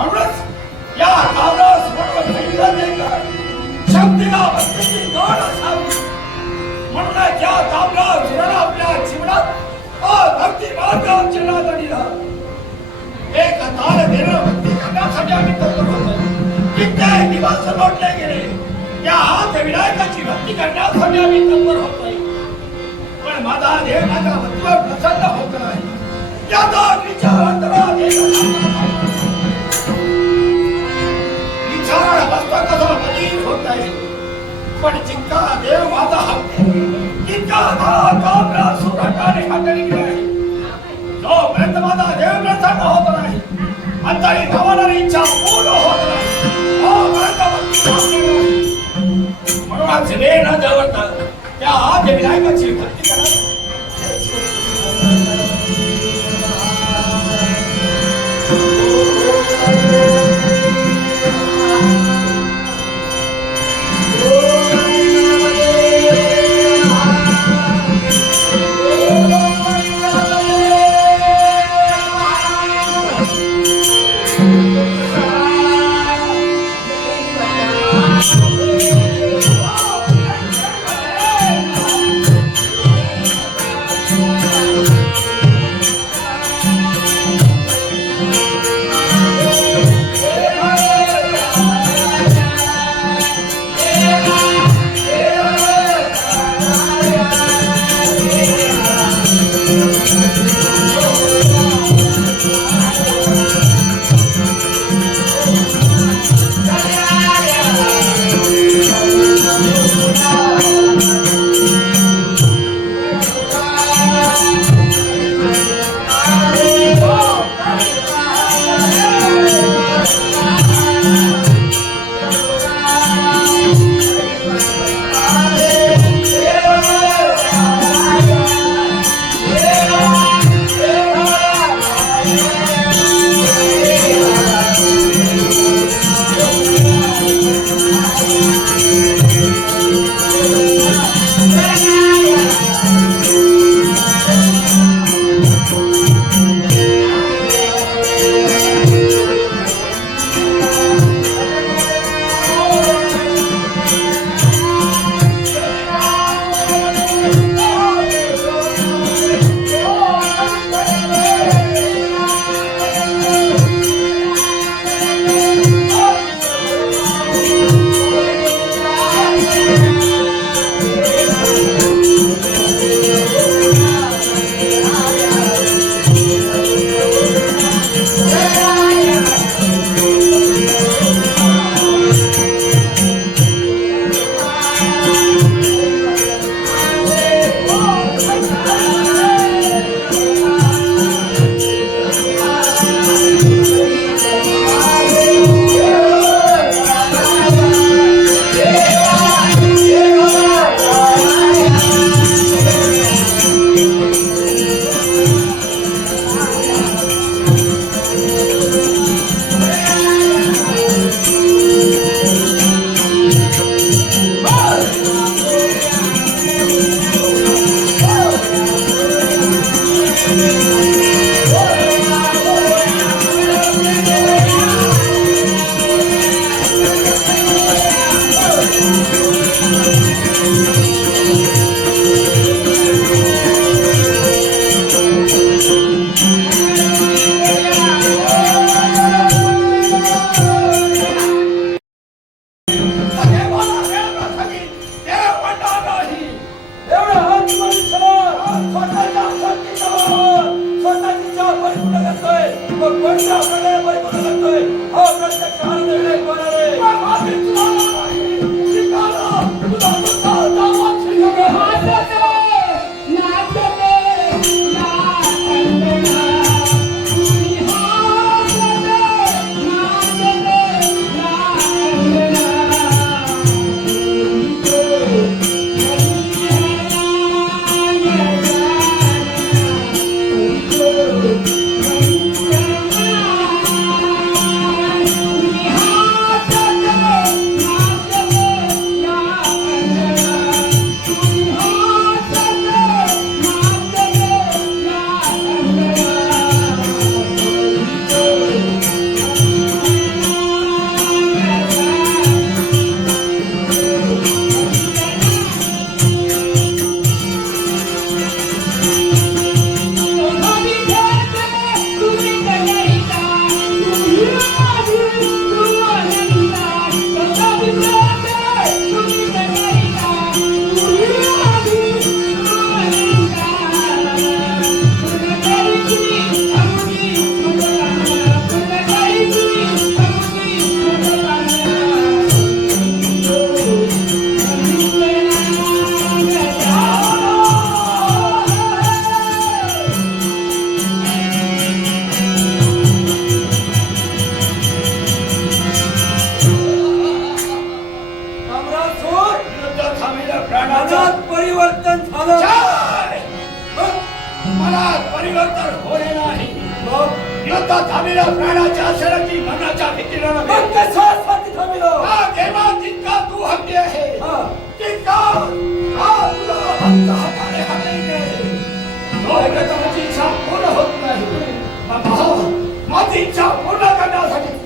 म्हणूनच या काव्यास सर्व धैर्य देकर शक्तीला भक्तीची जोड असावी. म्हणूनच या काव्यास जण आपल्या जीवनात भक्ती मार्गावर चिरणादणीला एक ताल देणं भक्ती करण्यासाठी आम्ही तत्पर होतो. कित्येक दिवस लोटले गेले या हात विनायकाची भक्ती करण्यासाठी आम्ही तत्पर होतोय. पण माझा देव माझ्या भक्तीवर प्रसन्न होत नाही. याचा विचार अंतरात विचार मस्तकाचा मलिन होत आहे. पण जितका देव माझा हक्क तितका कामरा सुखाने हाताने गेला. जोपर्यंत माझा देव प्रसन्न होत नाही अंतरी भावनारी इच्छा पूर्ण होत नाही म्हणूनच वेळ न जवळता त्या आद्य विनायकाची भक्ती करा. युद्ध थांबलं प्राणाचं मनात परिवर्तन झालं. जय! मनात परिवर्तन होणे नाही. युद्ध थांबलं प्राणाच्या शरती मनाच्या भीतीला मग नव्हे. कशासाठी थांबलं? हा देवा जितका तू हक्की आहे हा. तितका हा तुला हक्क हाताने हाताने दे. जोपर्यंत माझी इच्छा पूर्ण होत नाही माझी इच्छा पूर्ण करण्यासाठी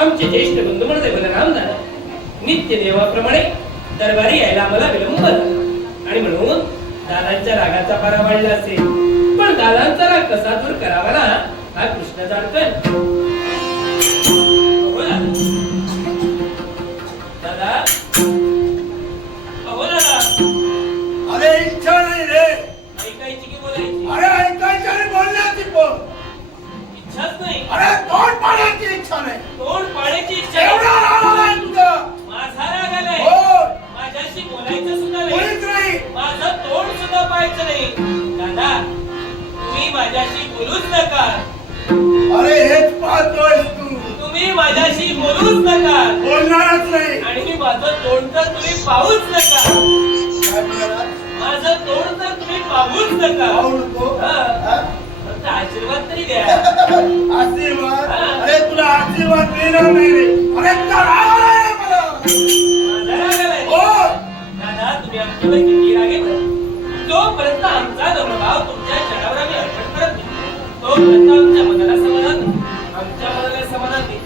आमचे ज्येष्ठ बंधू म्हणजे बलराम दादा नित्य देवाप्रमाणे दरबारी यायला आम्हाला विलंब झाला आणि म्हणून दादांच्या रागाचा पारा वाढला असेल. पण दादांचा राग कसा दूर करावा ना हा कृष्ण जाणतोय. दादा अहो दादा अरे इच्छा नाही रे. ऐकायची की बोलायची? अरे ऐकायची आणि बोलण्याची पण इच्छाच नाही. अरे तोंड पाण्याची इच्छा नाही. तोंड पाण्याची इच्छा एवढा राग आलाय तुझा. माझा राग आलाय. हो. माझ्याशी बोलायचं सुद्धा नाही. कोणीच नाही. माझं तोंड सुद्धा पाहायचं नाही. दादा तुम्ही माझ्याशी बोलूच नका. अरे हेच पाहतोय तू. तुम्ही माझ्याशी बोलूच नका. बोलणारच नाही. आणि मी माझं तोंड तर तुम्ही पाहूच नका. काय म्हणाला? माझं तोंड तर तुम्ही पाहूच नका. पाहू नको. हा. फक्त आशीर्वाद तरी द्या. आशीर्वाद? अरे तुला आशीर्वाद मिळणार नाही रे. अरे तुला राग आलाय मला. माझा राग आलाय. हो. दादा तुम्ही आमच्यावर किती रागे बरं. जोपर्यंत आमचा धर्मभाव तुमच्या चरणावर आम्ही अर्पण करत नाही तोपर्यंत आमच्या मनाला समाधान नाही. आमच्या मनाला समाधान नाही.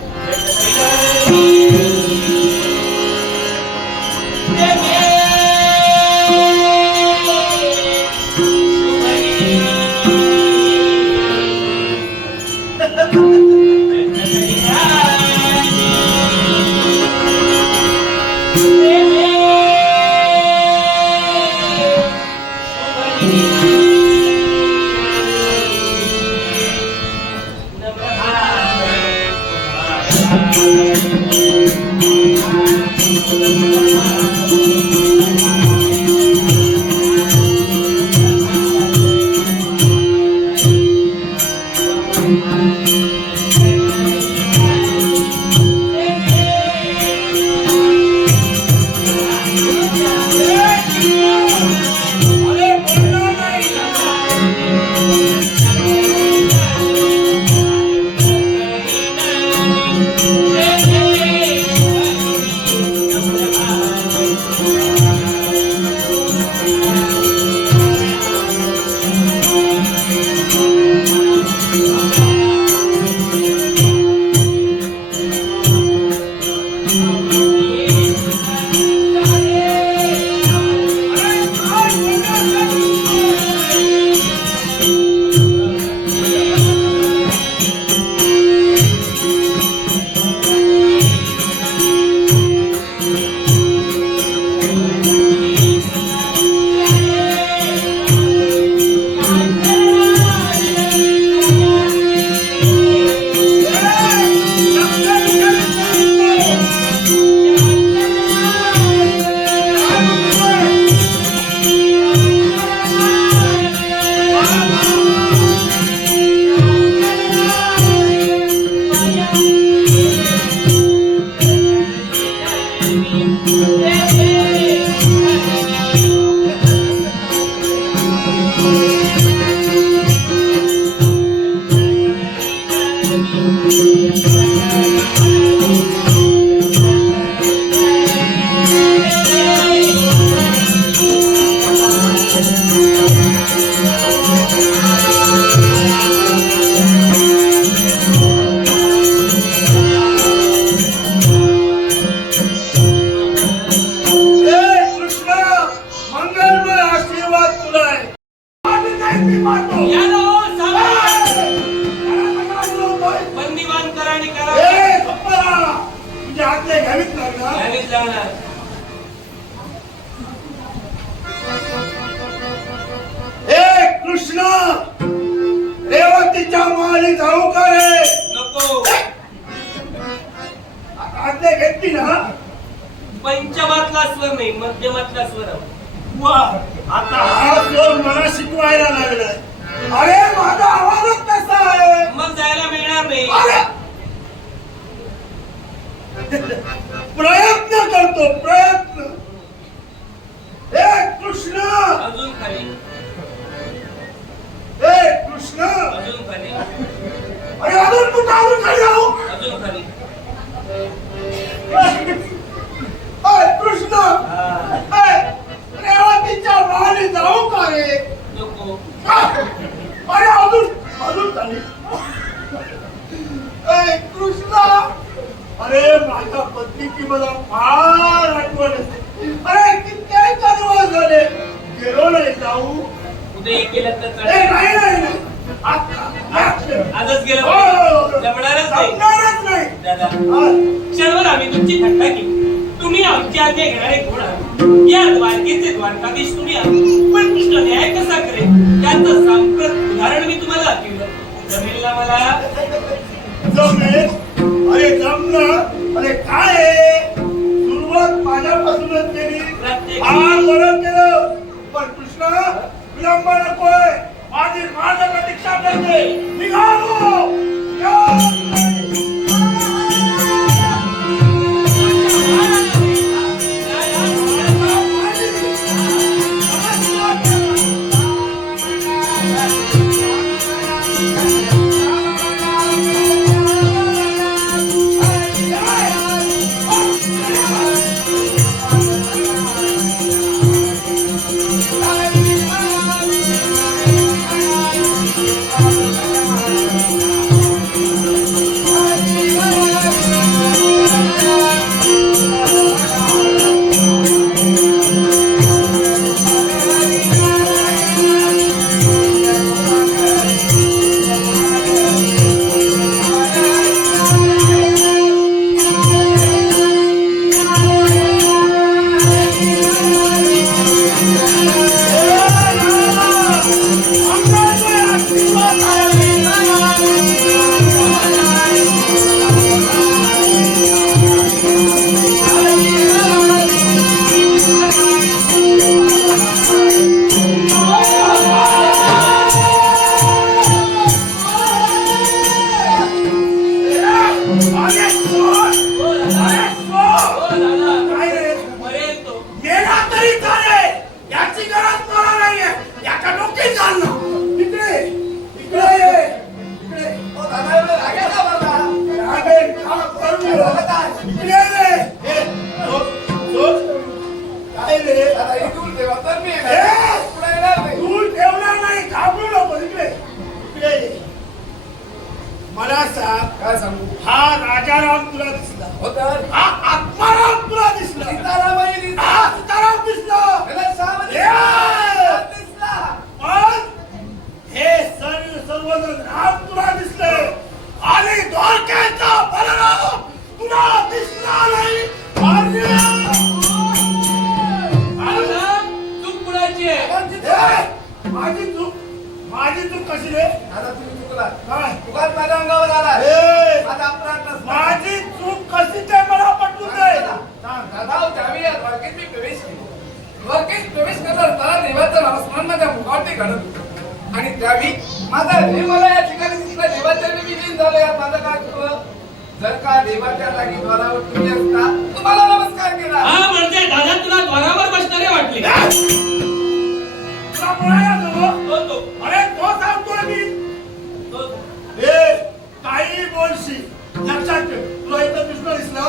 या ना हो, सावध. त्याला कशाला बोलवतोय? बंदिवान करा आणि करा. ए, गप्पा! तुझ्या हातले घ्यावीत नाही ना? घ्यावीच लागणार. ए कृष्ण, रेवतीच्या माली जाऊ का रे? नको. हातले घेतली ना? पंचमातला स्वर नाही, मध्यमातला स्वर हवा. वा, आता हा स्वर मला शिकवायला लागलाय. अरे माझा आवाजच कसा आहे? मग जायला मिळणार नाही. अरे! प्रयत्न करतो, प्रयत्न. ए कृष्ण, अजून खाली, ए कृष्ण. अजून खाली, अरे अजून कुठं, अजून खाली जाऊ? अजून खाली. ए कृष्ण, हा. ए रेवतीच्या माली जाऊ का रे? नको. अरे अजून, अजून खाली. ए कृष्ण, अरे माझ्या पत्नीची मला फार आठवण येते. अरे कित्येक दिवस झाले गेलो नाही जाऊ. उद्या एक केलं तर ए चालेल. नाही नाही नाही. आता- आजच गेलं हो. पाहिजे. जमणारच नाही. जमणारच नाही. दादा, हा. क्षणभर आम्ही तुमची थट्टा केली. तुम्ही आमच्या आज्ञा घेणारे कोण आहात? या द्वारकेचे द्वारकाधीश तुम्ही आहात. पण कृष्ण न्याय कसा करेल त्याचं सांप्रत उदाहरण मी तुम्हाला दाखवलं. जमेल ना मला? जमेल. अरे जमलं. अरे काय आहे? सुरुवात माझ्यापासूनच केली. प्रत्येक- हा बरं केलं. पण कृष्ण विलंब नकोय. माझी माझं प्रतीक्षा करते. निघालो. मला सांग, काय सांगू हा राजाराम तुला दिसला, हो तर हा आत्माराम तुला दिसला, सीतारामही दिसला. हा सीताराम दिसला, त्याला सावध दिसला. पण हे सर्वजण राम तुला दिसले आणि द्वारकेचा बलराम तुला दिसला नाही. चूक कुणाची आहे? माझी चूक कशी रे? आता तुम्ही चुकला. काय? उगाच माझ्या अंगावर आला. ए, माझा अपराध नसला. माझी चूक कशी ते मला पटवून दे. दादा त्यावेळी या द्वारकेत मी प्रवेश केला. द्वारकेत प्रवेश करता असताना देवाचं नामस्मरण माझ्या मुखावरती घडत होतं. आणि त्यावेळी माझा देव मला या ठिकाणी दिसला. देवाच्या मी विलीन झालो. यात माझं काय चुकलं? जर का देवाच्या जागी द्वारावर तुम्ही असता तुम्हाला नमस्कार केला. हा म्हणजे दादा तुला द्वारावर बसणारे वाटले. तुला बोलायला नको? तो तो. अरे तो सांगतोय मी. तो. ए, काही बोलशील लक्षात ठेव. तुला इथं कृष्ण दिसला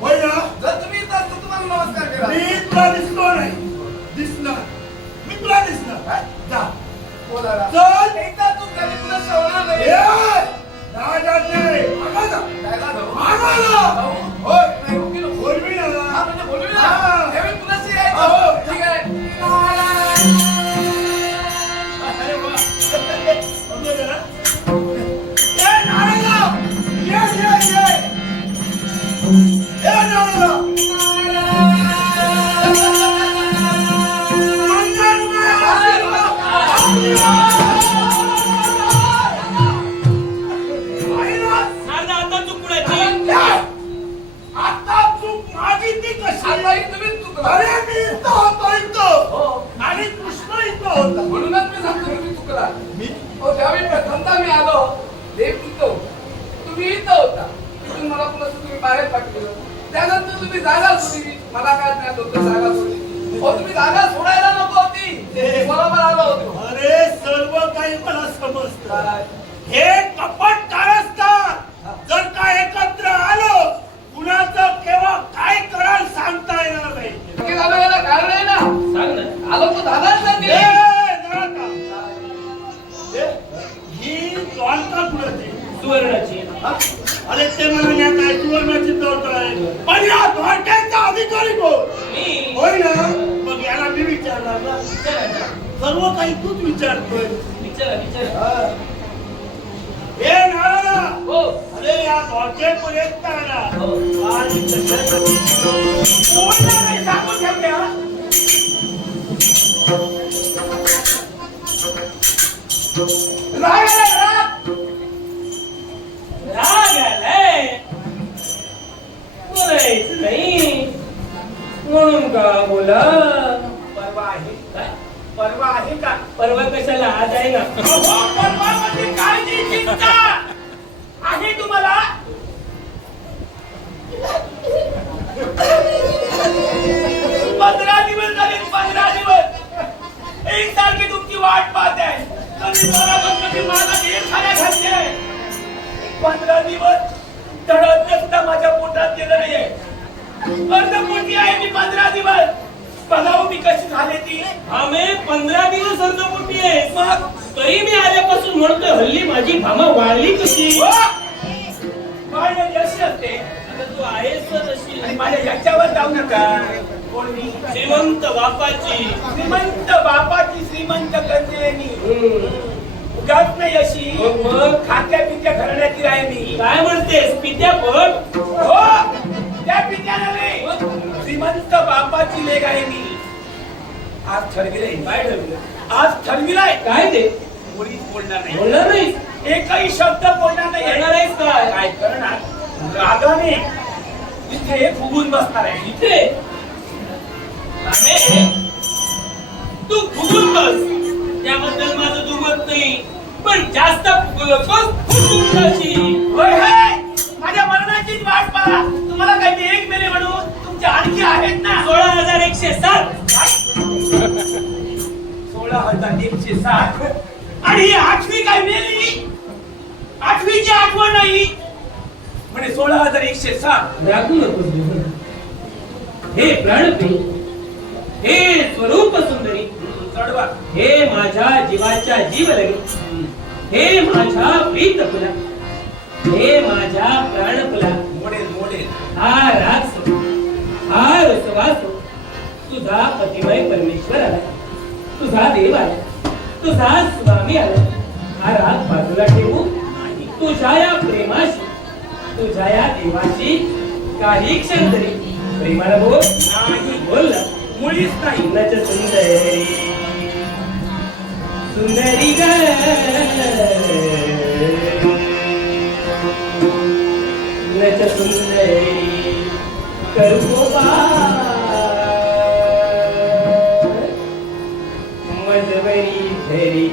होय ना? जर तुम्ही इथं असता तुम्हाला नमस्कार केला. मी तुला दिसलो नाही. दिसणार मी तुला दिसणार. जा बोलायला. चल. एकदा तू कधी तुला श्रवणार नाही. ए, राजाचे मागा जा. काय झालं? मागा जा. होय, नाही, हो की नको? बोलवी ना. हा, म्हणजे बोलू ना. हा. त्यावेळी तुलाशी हो. यायचं. ठीक आहे. अरे वा. हो ज्यावेळी प्रथमता मी आलो देव तिथं होता, तुम्ही इथं होता. तिथून मला पुन्हा तुम्ही बाहेर पाठवलं. त्यानंतर तुम्ही जागा सोडली. मला काय ज्ञात होतं जागा सोडली. हो तुम्ही जागा सोडायला नको होती. बरोबर आलो होतो. अरे सर्व काही मला समजतं. हे कपट कारस्थान जर का एकत्र आलो कुणाचं केव्हा काय कराल सांगता येणार नाही. हे झालं याला कारण आहे ना. सांग ना. आलो तो दादाच ना ए, ते. जरा थांब. ही द्वारका कुणाची? सुवर्णाची. हा? अरे ते मला नाही काय सुवर्णाची द्वारका आहे. पण या द्वारकेचा अधिकारी कोण? मी. होय ना. मग याला मी विचारणार ना. विचारा. सर्व काही तूच विचारतोय. विचारा. ए नाना. हो. अरे या द्वारकेपर्यंत आला. हो. आणि कोण नाही सांगून ठेवले हा? राग आला, राग. राग आलाय. बोलायचं नाही म्हणून का बोला. परवा आहे. काय? परवा आहे का? परवा कशाला आज आहे ना. अहो, परवा म्हणजे काय ती चिंता आहे तुम्हाला? पंधरा दिवस झाले. 15 दिवस एक सारखी तुमची वाट पाहत आहे. कधी मला कधी मला खाण्या घालते. 15 दिवस तळत नसता माझ्या पोटात गेलं नाहीये. अर्धपोटी आहे मी 15 दिवस. बघावं मी कशी झाले ती. आम्ही 15 दिवस अर्धपोटी आहे. मग तरी मी आल्यापासून म्हणतोय हल्ली माझी भामा वाढली कशी. वाढण्याची अशी असते. आता तू आहेस तर तशी. आणि माझ्या याच्यावर जाऊ नका. कोण मी? श्रीमंत बापाची. श्रीमंत बापाची श्रीमंत करते मी. उगाच नाही अशी. मग खात्या पित्या घराण्याची आहे मी. काय म्हणतेस पित्या पट. हो त्या पित्याला नाही. श्रीमंत बापाची लेक आहे मी. आज ठरविलंय. काय ठरवलं? आज ठरविलंय. काय ते मुळीच बोलणार नाही. बोलणार नाही. एकही शब्द बोलणार नाही. करणार आहेस काय? काय करणार? रागाने इथे फुगून बसणार आहे. इथे आम्ही तू फुगून बस. त्याबद्दल माझं दुमत नाही. पण जास्त फुगलोस फुगून जाशील. होय होय. माझ्या मरणाचीच वाट पहा. तुम्हाला काही मी एक मेले म्हणून तुमच्या आणखी आहेत ना. 16,107. 16,107. आणि ही 8वी काय मेली. 8वीची आठवण नाही म्हणजे 16,107. राखू नकोस देवा. हे प्राणप्रिय, हे स्वरूप सुंदरी, चढवा. हे माझ्या जीवाच्या जीव लगे, हे माझ्या प्रीत फुला, हे माझ्या प्राणफुला. Model model. हा राग हा रसवास तुझा पतिमय परमेश्वर आला, तुझा देव आला, तुझा स्वामी आला. हा राग बाजूला ठेवू तुझ्या या प्रेमाशी, तुझ्या या देवाशी काही क्षण तरी प्रेमाला बोल. नाही बोल ना. मुळीच नाही. नच सुंदरी सुंदरी ग नच सुंदरी करू मजवरी धरी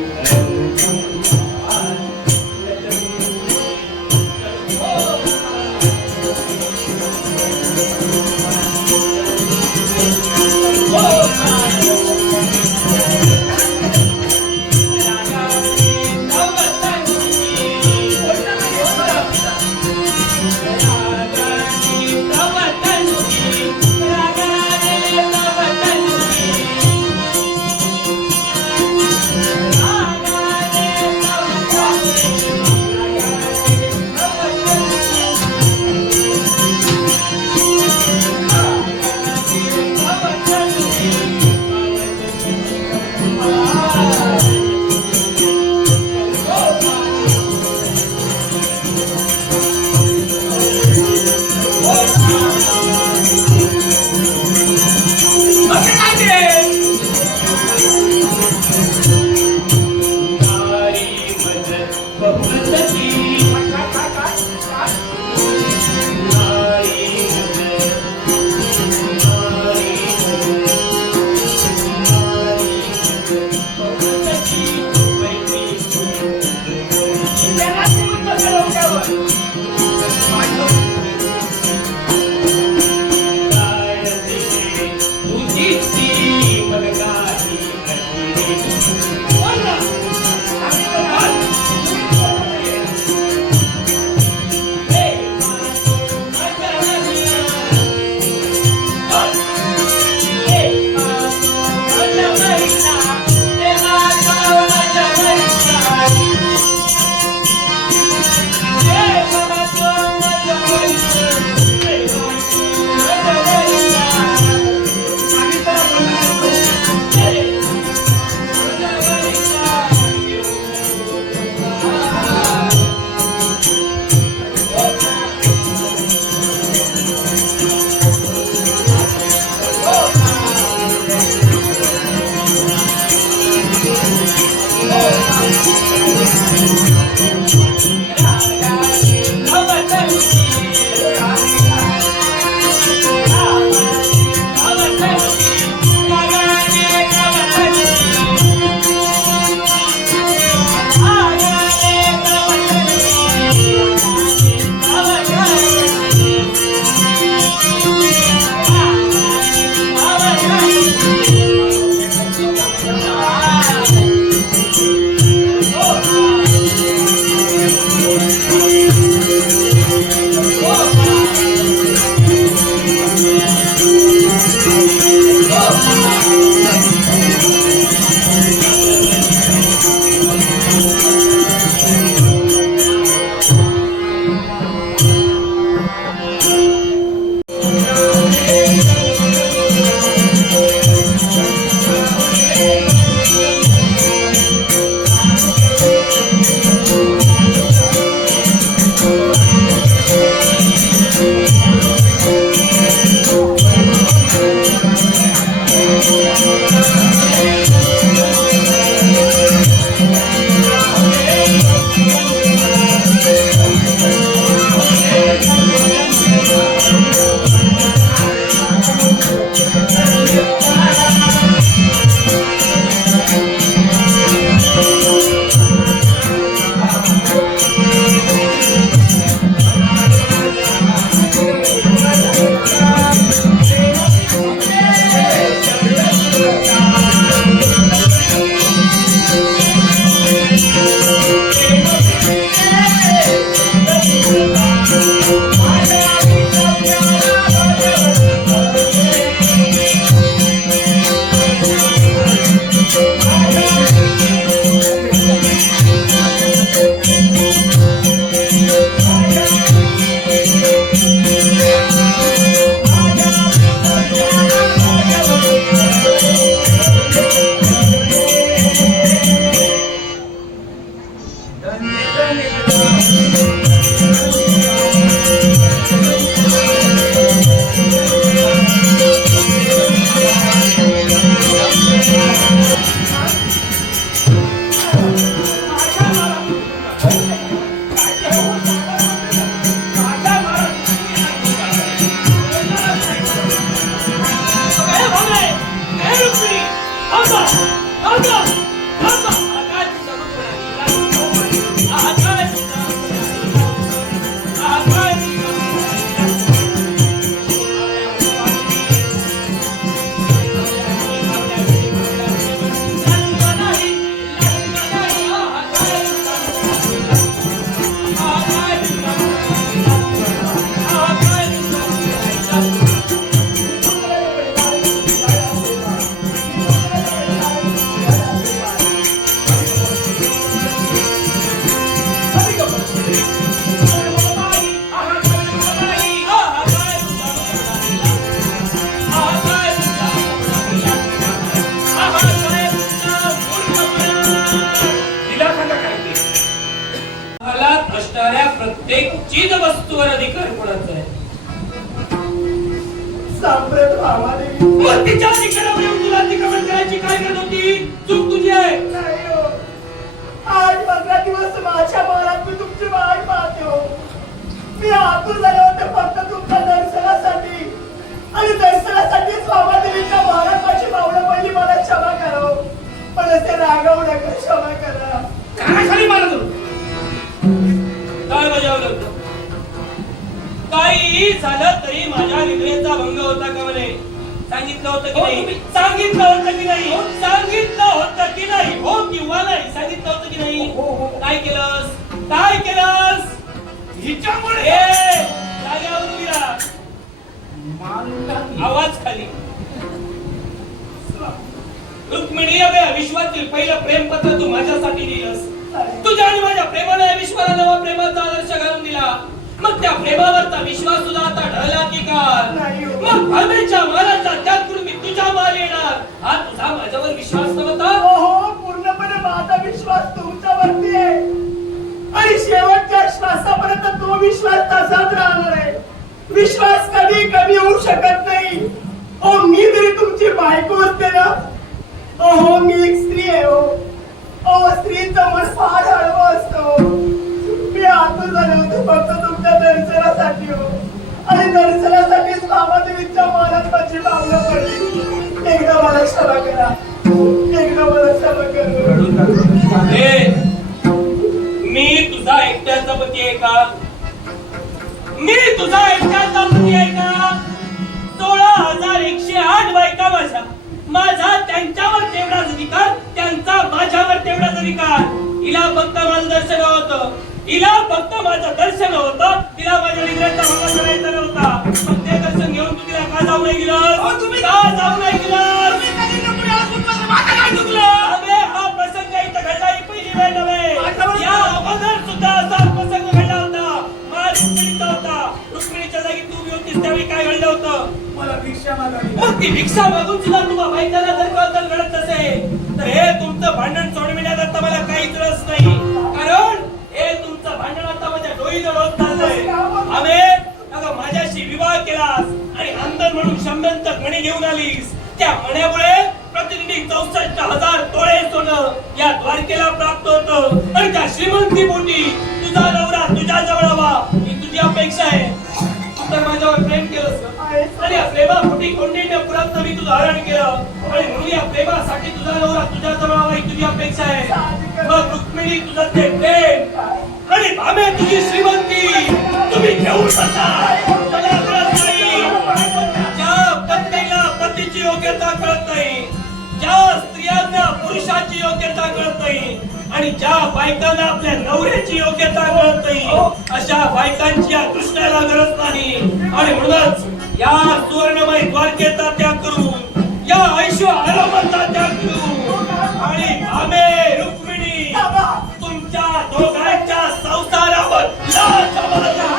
रागा असणाऱ्या प्रत्येक चीज वस्तूवर अधिकार कोणाचा आहे? सांप्रत भावाने मग तिच्या अधिकारावर येऊन तुला अतिक्रमण करायची काय गरज होती? चूक तुझी आहे. नाही हो. 8-15 दिवस माझ्या महाराज मी तुमची वाट पाहते हो. मी आतुर झाले होते फक्त तुमच्या दर्शनासाठी आणि दर्शनासाठीच बाबादेवीच्या महाराजाची पावलं पहिली मला क्षमा करा हो. पण असे रागावू नका, क्षमा करा. कानाखाली मारत होतो. काय बजावलं होतं? काही झालं तरी माझ्या निद्रेचा भंग होता का म्हणे? सांगितलं होतं की नाही? सांगितलं होतं की नाही? सांगितलं होतं की नाही? हो किंवा नाही? सांगितलं होतं की नाही? काय केलंस? काय केलंस? हिच्यामुळे जाग्यावरून गेला. आवाज खाली. रुक्मिणी या विश्वातील पहिलं प्रेमपत्र तू माझ्यासाठी लिहिलंस. तुझ्या आणि माझ्या प्रेमाने या विश्वाला नवा प्रेमाचा आदर्श घालून दिला. मग त्या प्रेमावरचा विश्वास सुद्धा आता ढळला की काय? मग भावेच्या मालाचा त्याग करून मी तुझ्या माल येणार हा तुझा माझ्यावर विश्वास नव्हता? हो, पूर्णपणे माझा विश्वास तुमच्यावरती आहे आणि शेवटच्या श्वासापर्यंत तो विश्वास तसाच राहणार आहे. विश्वास कधी कमी होऊ शकत नाही. हो, मी जरी तुमची बायको असते ना, हो मी एक स्त्री आहे हो. स्त्रीचं मन फार हळवं असतं. मी आतुर झाले होते फक्त तुमच्या दर्शनासाठी हो. आणि दर्शनासाठीच बाबादेवीच्या मनात माझी पावलं पडली. एकदा मला क्षमा करा, एकदा मला क्षमा करा. मी तुझा एकट्याचा पती आहे का? मी तुझा एकट्याचा पती आहे का? 16,108 बायका माझा त्यांच्यावर तेवढाच अधिकार, त्यांचा माझ्यावर तेवढाच अधिकार. हिला फक्त माझं दर्शन होतं, हिला फक्त माझं दर्शन होतं, तिला माझ्या निद्रेचा भंग करायचा नव्हता. मग ते दर्शन घेऊन तू तिला का जाऊ नाही गेलास? का जाऊ नाही गेलास? माझं काय चुकलं? अबे हा प्रसंग इथं घडला ही पहिली वेळ नव्हे. या अगोदर सुद्धा असा प्रसंग घडला होता. रुक्मिणीचा होता. रुक्मिणीच्या जागी तू होतीस त्यावेळी काय घडलं होतं? मला भिक्षा मागावी. मग ती भिक्षा मागून सुद्धा तुम्हा बायकाला जर कळतल घडत असेल तर हे तुमचं भांडण सोडविण्यात आता मला काहीच रस नाही. कारण हे तुमचं भांडण आता माझ्या डोईजवळ होत चाललंय. आम्ही अगं माझ्याशी विवाह केलास आणि अंधन म्हणून शंभरंतक मणी घेऊन आलीस. त्या मण्यामुळे प्रतिनिधी 64,000 तोळे सोनं या द्वारकेला प्राप्त होतं. आणि त्या श्रीमंती पोटी तुझा नवरा तुझ्या जवळ हवा ही तुझी अपेक्षा आहे. तर माझ्यावर प्रेम केलंस आणि या प्रेमापोटी कोंडिन्य पुरात मी तुझं हरण केलं आणि म्हणून या प्रेमासाठी तुझा नवरा तुझ्या जवळ हवा ही तुझी अपेक्षा आहे. मग रुक्मिणी तुझं ते प्रेम आणि भामे तुझी श्रीमंती तुम्ही घेऊ शकता. मला कळत नाही ज्या पत्नीला पतीची योग्यता कळत नाही, ज्या स्त्रियांना पुरुषाची योग्यता कळत नाही आणि ज्या बायकांना आपल्या नवऱ्याची योग्यता कळत नाही अशा बायकांची या कृष्णाला गरज नाही. आणि म्हणूनच या सुवर्णमय द्वारकेचा त्याग करून या ऐशो आरामाचा त्याग करून आणि आम्ही रुक्मिणी तुमच्या दोघांच्या संसारावर लाथ मारला.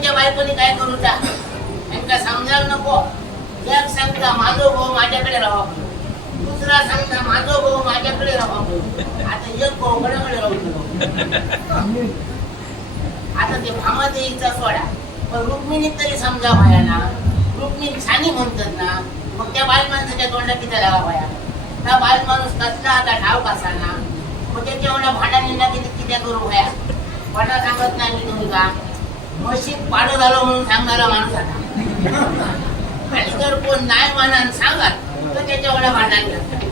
देवांच्या बायकोनी काय करू टा त्यांना समजायला नको. एक सांगता माझो भाऊ माझ्याकडे राहा, दुसरा सांगता माझो भाऊ माझ्याकडे राहा. आता एक भाऊ कोणाकडे राहू शकतो. आता ते भामादेवीचा सोडा, पण रुक्मिणी तरी समजा भाया ना. रुक्मिणी छानी म्हणतात ना, मग त्या बाल माणसाच्या तोंडात किती लावा भाया. त्या बाल माणूस कसला आता ठाव कसा ना, मग त्याच्या एवढ्या भांडणींना किती करू भाया. पटा सांगत नाही मी तुम्ही का म्हशीत पाडं झालं म्हणून सांगणारा माणूस आता. आणि जर कोण नाही मानान सांगत तर त्याच्या एवढ्या भांडण करतात.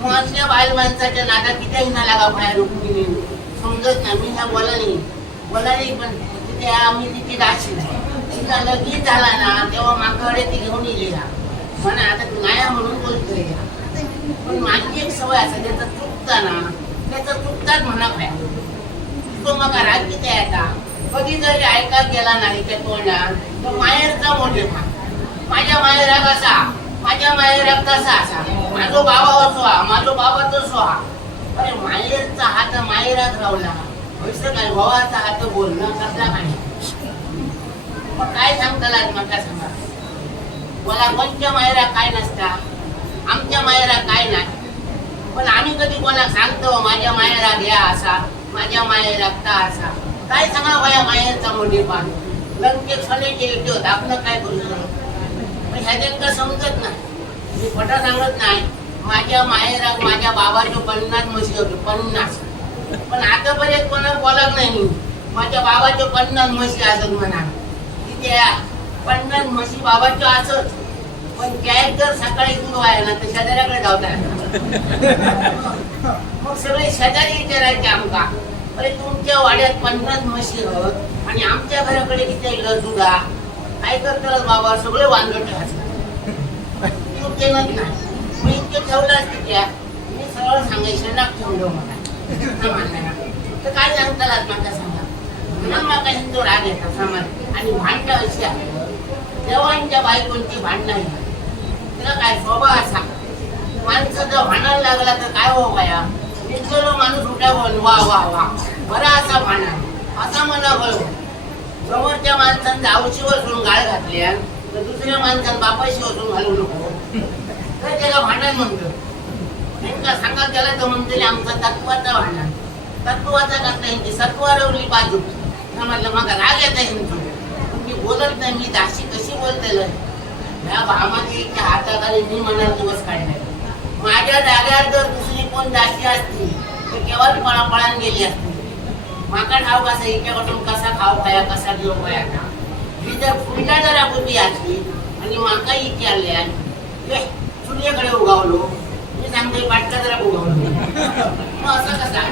मग असल्या बाल माणसाच्या नादात किती हिना लागा भाया रुक्मिणी समजत नाही. मी ह्या बोलाली पण तिथे आम्ही तिची दाशी नाही. तिचा लगीन झाला ना तेव्हा माकडे ती घेऊन येईल म्हणा. आता तू नाही म्हणून बोलतोय. पण माझी एक सवय असं त्याचं चुकता ना, त्याचं चुकतात म्हणा काय तो मग राग किती आता. कधी जरी ऐकायला गेला नाही त्या तोंडात तर माहेरचा मोठेपणा. माझ्या माहेरा कसा, माझ्या माहेरा कसा असा, माझो बाबा असो माझो बाबा तो सोहा. अरे माहेरचा हात माहेरात रावला, असं काय भावाचा हात बोलणं कसला नाही. मग काय सांगताला मला सांगा. मला कोणत्या माहेरा काय नसता, आमच्या माहेरा काय नाही. पण आम्ही कधी कोणा सांगतो माझ्या माहेरा घ्या असा, माझ्या माहेरा ता असा. काय सांगा माझ्या माहेरचा मोठेपण. लंकेत फले गेले होते आपण काय करू शकतो. पण ह्याच्यात समजत नाही. मी खोटा सांगत नाही. माझ्या माहेरा माझ्या बाबाचे 50 म्हशी होते 50. पण आतापर्यंत कोणा बोलत नाही मी. माझ्या बाबाचे 50 म्हशी असत म्हणा. तिथे 50 म्हशी बाबाचे असत. पण कॅट जर सकाळी दूध व्हायला ना तर शेजाऱ्याकडे धावतात. मग सगळे शेजारी विचारायचे आमका, अरे तुमच्या वाड्यात 50 म्हशी आहेत आणि आमच्या घराकडे किती दुधा काय करतात बाबा. सगळे वांदटे असतात. तू केलंच नाही. मी इतके ठेवलाच तिथे मी सरळ सांगायचं नाक ठेवलं मला. तर काय सांगतालात माझा सांगा. म्हणून मला हिंदू राग येतात समाज. आणि भांडणं अशी आहे देवांच्या बायकोंची भांडणं. तिला काय स्वभाव असा, माणसं जर भांडायला लागला तर काय हो बाया. इतकं माणूस उठ्या बोल वा वा वा बरा असा भांडा असा मला बळ. समोरच्या माणसांचं आवशीवर सोडून गाळ घातल्या तर दुसऱ्या माणसानं बापाशी वसून घालू नको तर त्याला भांडण म्हणतो. नेमका सांगा त्याला तर म्हणते आमचा तत्वाचा भांडण. तत्वाचा करता यांची सत्वारवली बाजू. म्हटलं मग राग येत आहे मी बोलत नाही. मी दाशी कशी बोलते ह्या भामाच्या हाताखाली मी मनात दिवस काढले. माझ्या जाग्यावर जर दुसरी कोण दाशी असती तर केव्हा पळापळान गेली असती. माका ठाव कसा हिच्याकडून कसा खाऊ खाया कसा देऊ खाया. ही जर फुलटा जरा बुद्धी असली आणि माका इथे आल्या सूर्याकडे उगावलो मी सांगते पाटका जरा उगावलो. मग असं कसा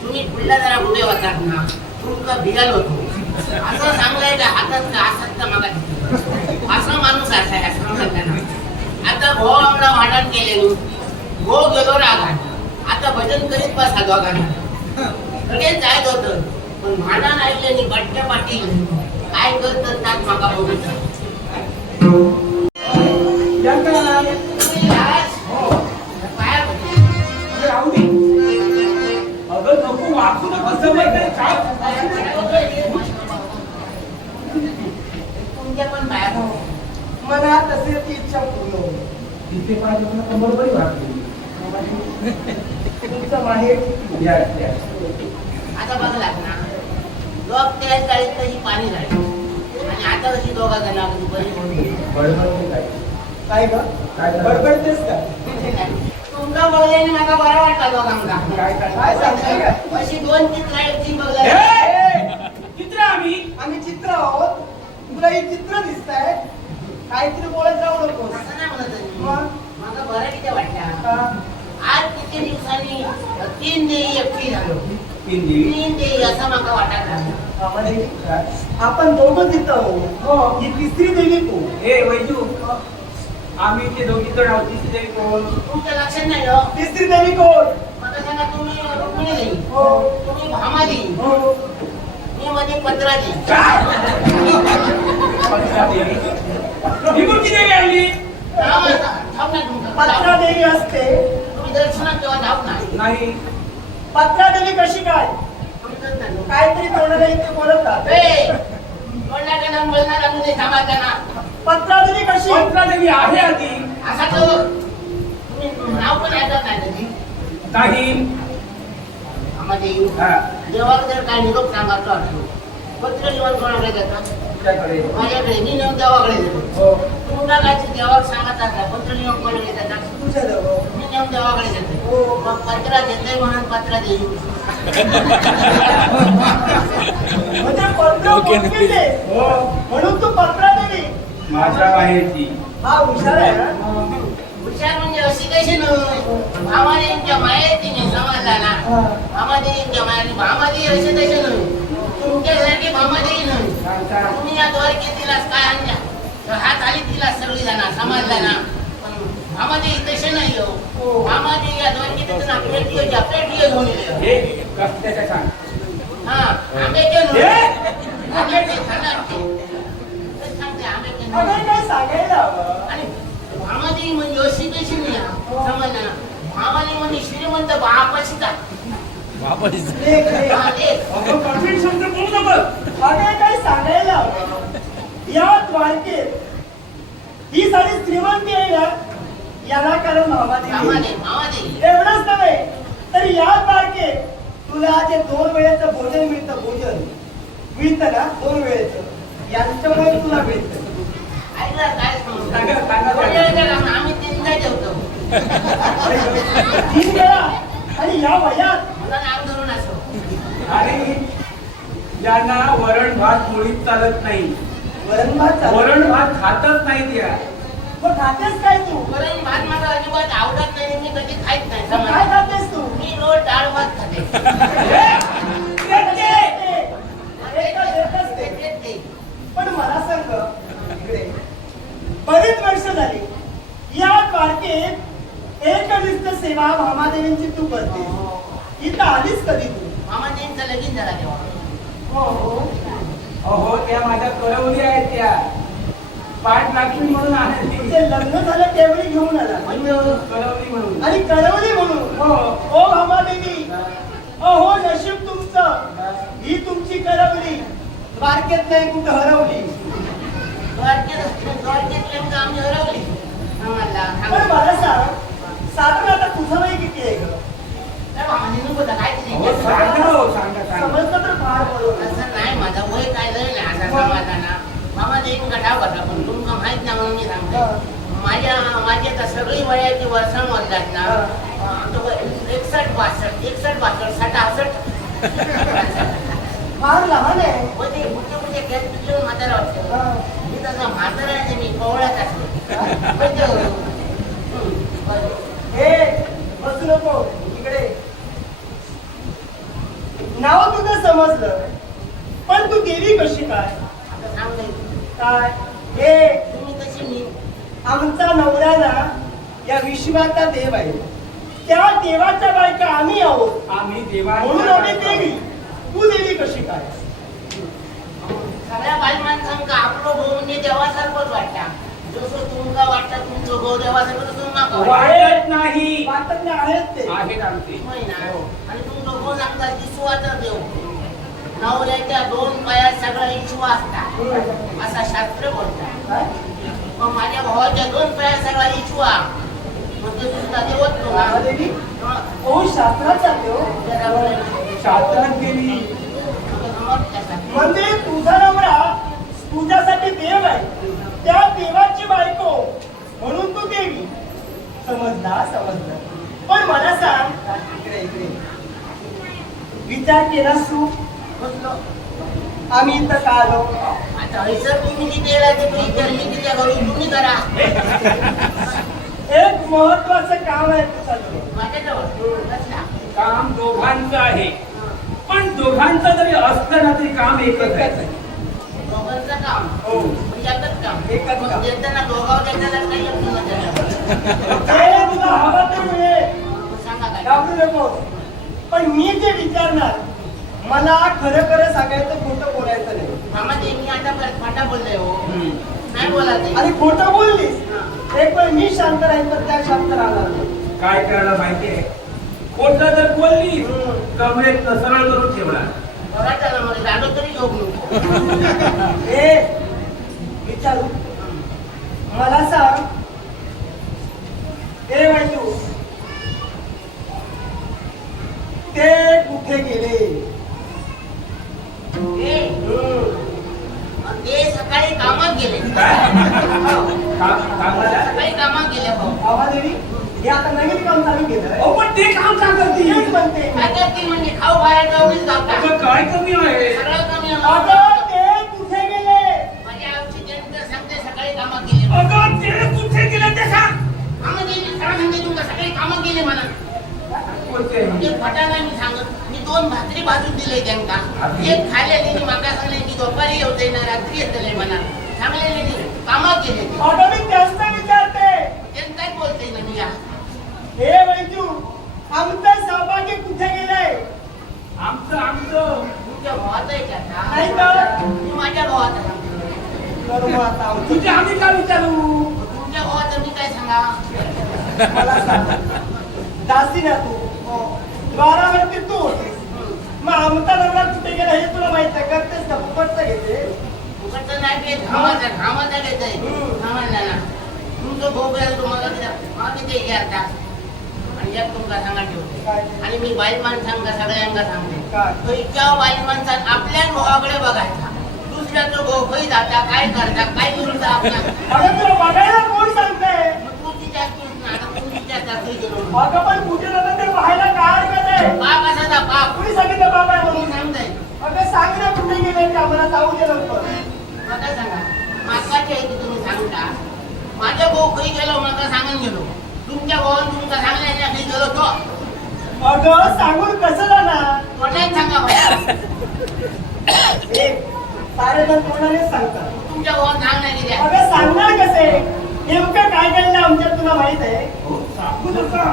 तुम्ही फुलटा जरा उभे होतात ना तुमका भियाल होतो असं सांगलंय का हातात का हातात मागा असा माणूस असा आता भो आमला भांडण केले भो गेलो रागात. आता भजन करीत बसा दोघांना लगेच जायत होतं. पण भांडण ऐकले बट्ट्या पाटील काय करतात त्यात मागा बघत तुमच्या पण बाया मला तसे ती इच्छा पूर्ण होईल. तिथे पाहिजे मला कंबर बरी वाटली. तुमचं माहेर आता बघलात ना लोक त्या चाळीत कशी पाणी झाली आणि आता कशी दोघा जण अगदी बरी होऊन काय ग बडबडतेस का. तुमचा बघल्याने मला बरा वाटला दोघांना. काय सांगताय का. अशी 2 चित्र आहेत ती बघला. चित्र आम्ही चित्र आहोत. तुला ही चित्र दिसताय. काहीतरी बोलत जाऊ नकोस. असं नाही म्हणत आहे. मग मला बरं किती वाटल्या. का? आज किती दिवसांनी 3 देवी एकटी झालो. 3 देवी 3 देवी असं मला वाटत आहे. आपण दोघं तिथं आहोत. ही तिसरी देवी तू. ए वैजू आम्ही ते दोघी तर आहोत. तिसरी देवी कोण. तुमच्या लक्षात नाही हो. तिसरी देवी कोण. मला सांगा तुम्ही रुक्मिणी देवी, हो तुम्ही भामादेवी, हो. मी मध्ये पत्राची. ही कोणती देवी आणली. ठाऊक नाही तुमचं. पत्रा देवी असते. तुम्ही दर्शनात तेव्हा ठाऊक नाही. नाही. पत्रा देवी कशी काय. समजत नाही. काहीतरी तोंडाला इथे बोलत राहत. ए, पण माझ्याकडे बोलणार आणून दे समाजाना. पत्रावली कशी पंत्रादेवी आहे आधी असा तो तुम्ही नाव पण ऐकत नाही त्याची. काही आम्हाला हा, देवाला जर काय निरोप सांगायचा असतो पत्र लिहून कोणाकडे देतात? तुमच्याकडे. माझ्याकडे मी नेऊन देवाकडे देतो. हो. तुम्हाला काय ते देवाला सांगत असला पत्र लिहून कोणाकडे देतात? तुझ्या जवळ. मी नेऊन देवाकडे देतो. हो. मग पत्र देते म्हणून पत्र देऊ. म्हणजे पत्र मोजकीच आहे. हो, म्हणून तू पत्रा दिली. माझ्या बाहेरची. हा हुशार आहे ना. हुशार म्हणजे अशी कशी नाही भामादेवींच्या मायातीने समाजाला हा. भामादेवींच्या मायाने भामादेवी अशी तशी नाही तुमच्यासारखी भामादेवी नाही. सांग, सांग. तुम्ही या द्वारकेतीलाच काय आणल्या हात आली तिला सगळी जाणार समाजाला पण भामादेवी तसे नाही हो. भामादेवी या द्वारकेतीतून आपल्या घेऊन येईल. हे, कसल्याच्या सांग. हा आंब्याचे हे? आंब्याचे खाणार ते. तेच सांगते आंब्याचे अगं काय सांगायला हवं. आणि भामादेवी म्हणजे अशी कशी नाही समजलं. भामादेवी म्हणजे श्रीमंत बापाशीचा लेख, लेख. अगं, कठीण शब्द बोलू नको. अगं काय सांगायला हवं. या द्वारकेत ही सारी श्रीमंती आहे ना याला कारण मामादेवी. भामादेवी एवढंच नव्हे तर या द्वारकेत तुला जे 2 वेळेचं भोजन मिळतं भोजन मिळतं ना 2 वेळेचं यांच्यामुळे तुला मिळतं. ऐकलं काय सांगा, सांगा, सांगा. आम्ही 3दा जेवतो 3 वेळा आणि या वयात मला नाव धरून असो. आणि यांना वरण भात मुळीच चालत नाही. वरण भात चालू. वरण भात खातच नाही त्या. मग खातेस काय तू? वरण भात मला अजिबात आवडत नाही. मी कधी खात नाही मग काय समजलं. खातेस तू? मी रोज डाळ भात खाते. एकच एकच ते. ते. पण मला सांग इकडे बरीच वर्ष झाली या द्वारकेत एकनिष्ठ सेवा भामादेवींची तू करते. इथं आलीस कधी तू? भामादेवींचं लगीन झाला तेव्हा. हो. अहो, त्या माझ्या करवली आहेत त्या. पाठलाक्ष्मी म्हणून आहेत ती. ते लग्न झालं त्यावेळी घेऊन आला करवली म्हणून. आणि कळवली म्हणून. हो. ओ भामादेवी अहो नशीब तुमचं. ही तुमची करवली द्वारकेत नाही कुठं हरवली. द्वारकेत आम्ही हरवली आम्हाला. पण मला सांग साधारण आता तुझं वय किती आहे ग? भामादेवी बोलता काय अहो, सांगा हो, सांगा, सांगा. समजलं तर फार बरोबर. असं नाही माझं वय काय झालं नाही असा समाजाना भामादेवी गटाव करता पण तुमका माहित नाही म्हणून मी सांगते. माझी आता सगळी वयाची वर्षा मोजल्यात ना आमचं वय 61 62 60 फार लहान आहे. मोठे मोठे खेळ घेऊन म्हातारा वाटतं. हा. मी तसं म्हातारा आहे मी कवळ्यात असतो. हे बसू नको इकडे. नाव तुझं समजलं पण तू देवी कशी काय? आता सांगते काय हे तुम्ही कशी मी आमचा नवरा ना या विश्वाचा देव आहे. त्या देवाच्या बायका आम्ही आहोत आम्ही म्हणून आम्ही देवा देवी. तू देवी कशी काय? सगळ्या बाई माणसांका आपलं भाऊ म्हणजे देवासारखंच वाटतं. जसं तुमका वाटतं तुमचं भाऊ देवासारखं तसं नका वाटतं. वाटत नाही. वाटत आहेत ते. आहेत आमचे. होय ना. आणि तुमचं भाऊ सांगता विश्वाचा देव नवऱ्याच्या 2 पायात सगळा इच्छुआ असता असा शास्त्र बोलतात. काय? मग माझ्या भावाच्या 2 पायात सगळा इच्छुआ म्हणजे तुमचा देवच तो ना. महादेवी ओ शास्त्राचा देव. शास्त्रात गेली. म्हणजे तुझा नवरा तुझ्यासाठी देव आहे. त्या देवाची बायको म्हणून तू देवी. समजलं. पण मला सांग इकडे इकडे विचार केलास तू आम्ही इथं का आलो? आता हैसर तुम्ही तिथे गेला ते तुम्ही गर्मी तिच्या घरून तुम्ही करा एक महत्वाचं काम आहे तुझ्याजवळ. माझ्याजवळ कसला? काम दोघांचं आहे. पण दोघांचं जरी असलं ना तरी काम एकच आहे. दोघांचं काम हो. म्हणजे एकच काम. एकच मग काम. देताना दोघावर देताना काही अडचण नाही. जे तुला हवं ते मिळेल. सांगा काय? घाबरू नकोस. पण मी जे विचारणार मला खरं सांगायचं खोटं बोलायचं नाही. मामाजी मी आता फाटा बोललोय हो. नाही बोला ते. आणि खोटं बोललीस एक वेळ मी शांत राहील तर त्या शांत राहणार नाही. काय करायला माहितीये? खोटं जर बोलली कमरेत सरळ करून ठेवणार. बघा ना मला दांडो तरी झोप नको. ए विचारू मला सांग ए वैजू ते कुठे गेले? ते सकाळी कामात गेले. सकाळी कामात गेले भाऊ. आवादेवी हे आता नवीन काम चालू केलं अहो, पण ते काम का करते तेच म्हणते काय करते म्हणजे खाऊ बाहेर जाऊनच जातात. काय कमी आहे सगळं कमी अगं ते कुठे गेले? माझ्या आमची जनता सांगते सकाळी कामात गेले. अगं ते कुठे गेले ते सांग. कामात गेले खरं सांगते तुमका सकाळी कामात गेले मला. बोलते. म्हणजे फटा नाही मी सांगत. मी 2 भाकरी भाजून दिले त्यांना. एक खाल्ले आणि माका सांगले की दुपारी होते ना रात्री येतले मला सांगले कामात गेले ते. अगं मी जास्त विचारते त्यांचाच बोलते ना मी या. हे वैजू आमचं सौभाग्य कुठे गेलंय? आमचं तुमच्या भावाचं आहे का? नाही तर? मी माझ्या भावाचं सांगते. बरोबर आता आमचं तुझे आम्ही काय विचारू. तुमच्या भावाचं मी काय सांगा. मला सांग दासी ना तू द्वारावरती तू होतीस मग आमचा नवरा कुठे गेला हे तुला माहित आहे करतेस का फुकटचं घेते? फुकटचं नाही घेत, घामाचा घेत आहे. घामाला ना. तुमचं भाऊ काय तुम्हाला किती घ्या आता. आणि एक तुमका सांगा ठेवते. काय? आणि मी बाईल माणसांना सगळ्यांना सांगते. काय? तो इतक्या बाईल माणसात आपल्या भावाकडे बघायचा. दुसऱ्याचं भाऊ खै जाता काय करता काय करून आपल्या. अगं तुला बघायला कोण सांगतंय? मग तू तिच्या आता तू तिच्या चाकरी गेलो. अगं पण कुठे जातं ते पाहायला काय हरकत आहे? बाप असा बाप कुणी सांगितलं बाबा आहे कोणी म्हणून? सांगताय. अगं सांग ना कुठे गेले ते आम्हाला जाऊ दे लवकर. मला सांगा माकाची आहे की तुम्ही सांगता. माझ्या भाऊ खै गेलो मला सांगून गेलो. तुमच्या भावान तुमचा सांगण्याने खै गेलो तो अगं सांगून कसं जाणार? कोणाच सांगा मला. एक सारे जण कोणानेच सांगतात. तुमच्या भावान सांगण्या गेल्या. अगं सांगणार कसे? नेमकं काय घडलं आमच्यात तुला माहित आहे? सांगू नका.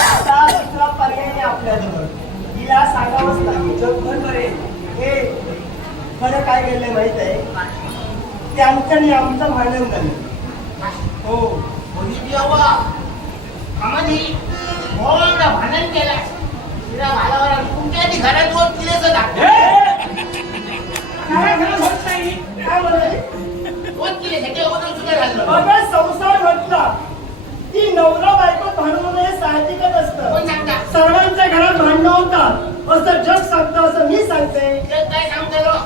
आता दुसरा पर्याय नाही आपल्याजवळ. हिला सांगावंच लागेल. बरोबर आहे. हे खरं काय घडलंय माहित आहे? त्यांच्याने आमचं भांडण झालं. हो बघितली हवा आम्हाला भावाला भांडण केला. तिला घालावर तुमच्या आधी घरात रोज तिलेच काय घरात होत नाही. काय म्हणाले? रोज तिले सगळे ओरडून सुद्धा घाललो. अगं संसार म्हटला की नवरा बायको भांडण होणं हे साहजिकच असतं. कोण सांगता. सर्वांच्या घरात भांडणं होतात असं जग सांगतं असं मी सांगते. ते काय सांगतो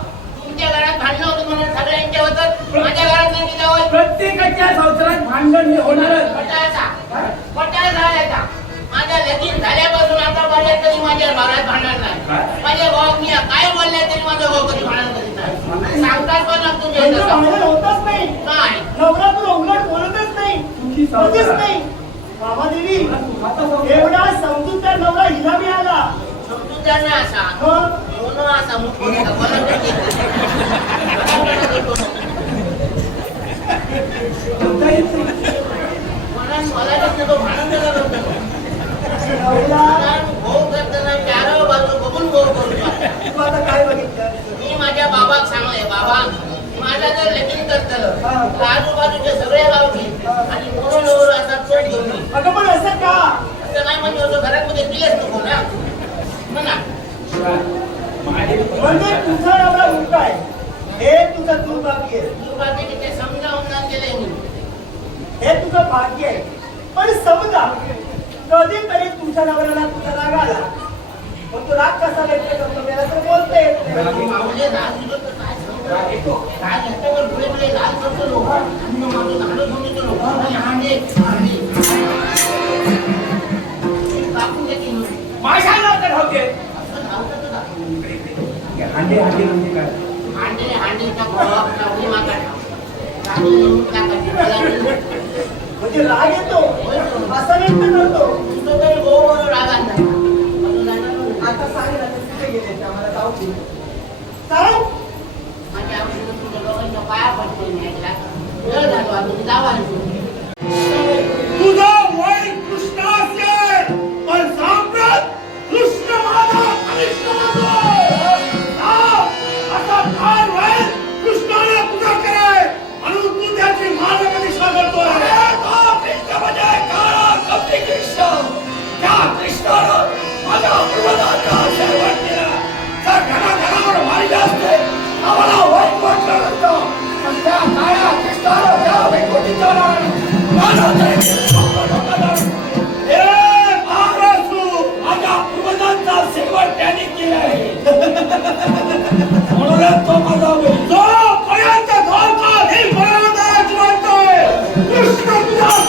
तुमच्या घरात भांडणं होतं म्हणून सगळ्यांच्या होतात. माझ्या घरात नाही तिच्या होत. प्रत्येकाच्या संसारात भांडण हे होणारच. पटाचा झाला. माझ्या लगीन झाल्यापासून आतापर्यंत तरी माझ्या घरात भांडण नाही. माझ्या भावात मी काय बोलले तरी माझा भाऊ कधी भांडण करीत नाही. सांगतात पण ना तुम्ही त्यांचं तसं. भांडण होतच नाही. नाही नवरा तुला उलट बोलतच नाही. तुमची संसार. कधीच नाही. मामादेवी आता संसार. एवढा समजूतदार नवरा हिला मिळाला. समजूतदार नाही असा मग म्हणून असा मुख्य कोणाकडे गेला. बोलता येत नाही. मला कसं तो भांडण करत होता. नवरा भाऊ करताना चार बाजू बघून भाऊ करतो. तू आता काय बघितलं? मी माझ्या बाबाक सांगले बाबा माझा जर लगीन करतलं तर आजूबाजूचे सगळे गावठी आणि मोरोवर असा चोट घेऊन ये. अगं पण असं का? असं नाही म्हणजे असं घरामध्ये दिलेच नको ना म्हणा. म्हणजे तुझा नवरा मुलगा आहे हे तुझं दुर्भाग्य आहे. तू बाकी तिथे समजावून ना केले मी. हे तुझं भाग्य आहे. पण समजा कधीतरी तुझ्या नवऱ्याला तुझा राग आला मग तो राग कसा व्यक्त करतो मला तर बोलता येत नाही. माऊले लाल दिलं तर काय सांगतो. काय घेतल्यावर पुढे पुढे लाल करतो लोक आणि मग माझं झाडं घेऊन येतो लोक आणि हांडे कापून घेते मी. माझ्या नावात होते. असं नावं तर दाखवून. हांडे हांडे म्हणजे काय. हांडेच्या गोळा लावली मागा चांगली नेमून टाकायची. मला म्हणजे राग येतो असं व्यक्त करतो. तुमचं तरी गोवर रागात नाही. म्हणून नाही ना. आता सांग ना ते कुठे गेले ते आम्हाला जाऊ दे. सांग. माझ्या औषधं तुमच्या लोकांच्या पाया पडते न्यायला. वेळ झालो आता तुम्ही जावा ना. तुझं वय कृष्ण असेल पण साम्राट कृष्ण माझा कनिष्ठ माझा. आता काय होईल कृष्णाने तुझा करे म्हणून तू त्याची मानवनिष्ठा करतोय. कृष्ण म्हणजे काळा कपटी कृष्ण. त्या कृष्णानं माझ्या पूर्वजांचा शेवट केला. त्या घराघरावर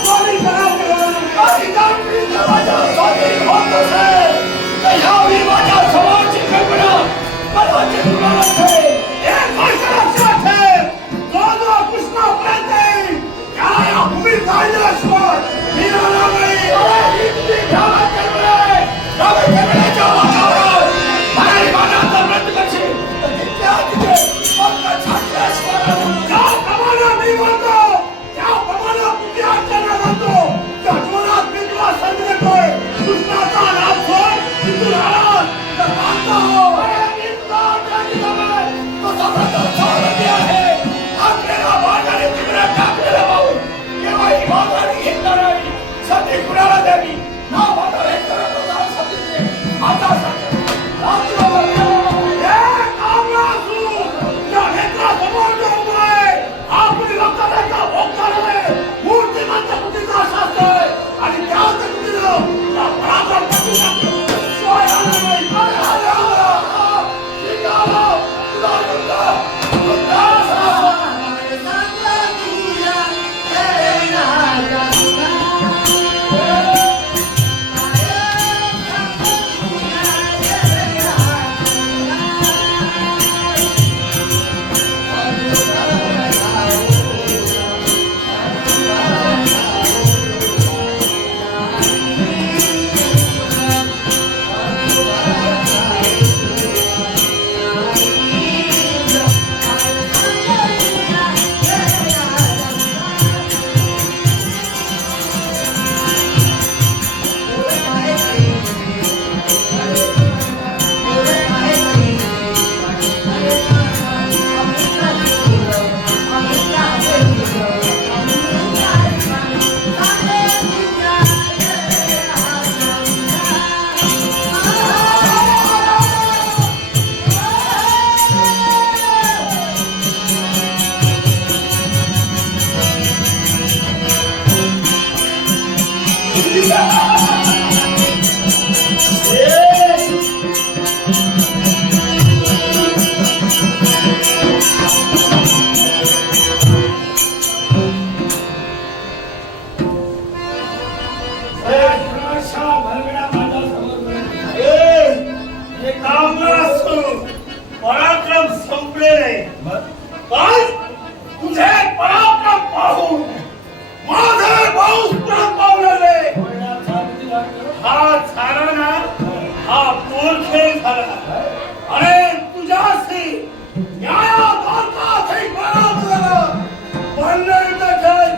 स्वारी करावं. काही दांडी दरवाजा स्वारी होत असेल, तर ह्यावेळी माझ्या समोरची कल्पना मला चिंतून असते. एक गोष्ट लक्षात ठेव, जो कृष्णापर्यंत येईल, त्या भूमीत राहिल्याशिवाय मी राहणार नाही. अरे इतकी घ्यावा केवढे, नवे केवढ्याच्या वातावरण मराठी मानाचा व्रत करशील, तर तिथल्या तिथे फक्त छाटल्याशिवाय राहणार नाही. ज्याप्रमाणे मी म्हणतो, त्याप्रमाणे तुझी आज्ञा घालतो. त्या जीवनात मी तुला संधी देतोय. कृष्णाचा नाम सोड, तिथून राहणार, तर मानतो. अरे मी तुला आज्ञा दिली आहे, तो समर्थ सावधी आहे. आपल्याला बाजारी तिकडे टाकलेला भाऊ केव्हा ही बाजारी घेतला नाही. संधी कुणाला द्यावी, हा बाजार हे करत होता. संधी आता पराक्रम संपले नाही. काय तुझे पराक्रम पाहून माझे भाऊ प्राण पावलेले. हा झाला ना, हा तोल खेळ झाला. अरे तुझ्याशी न्यायात अर्काशी पराभव झाला. बनलेलं खेळ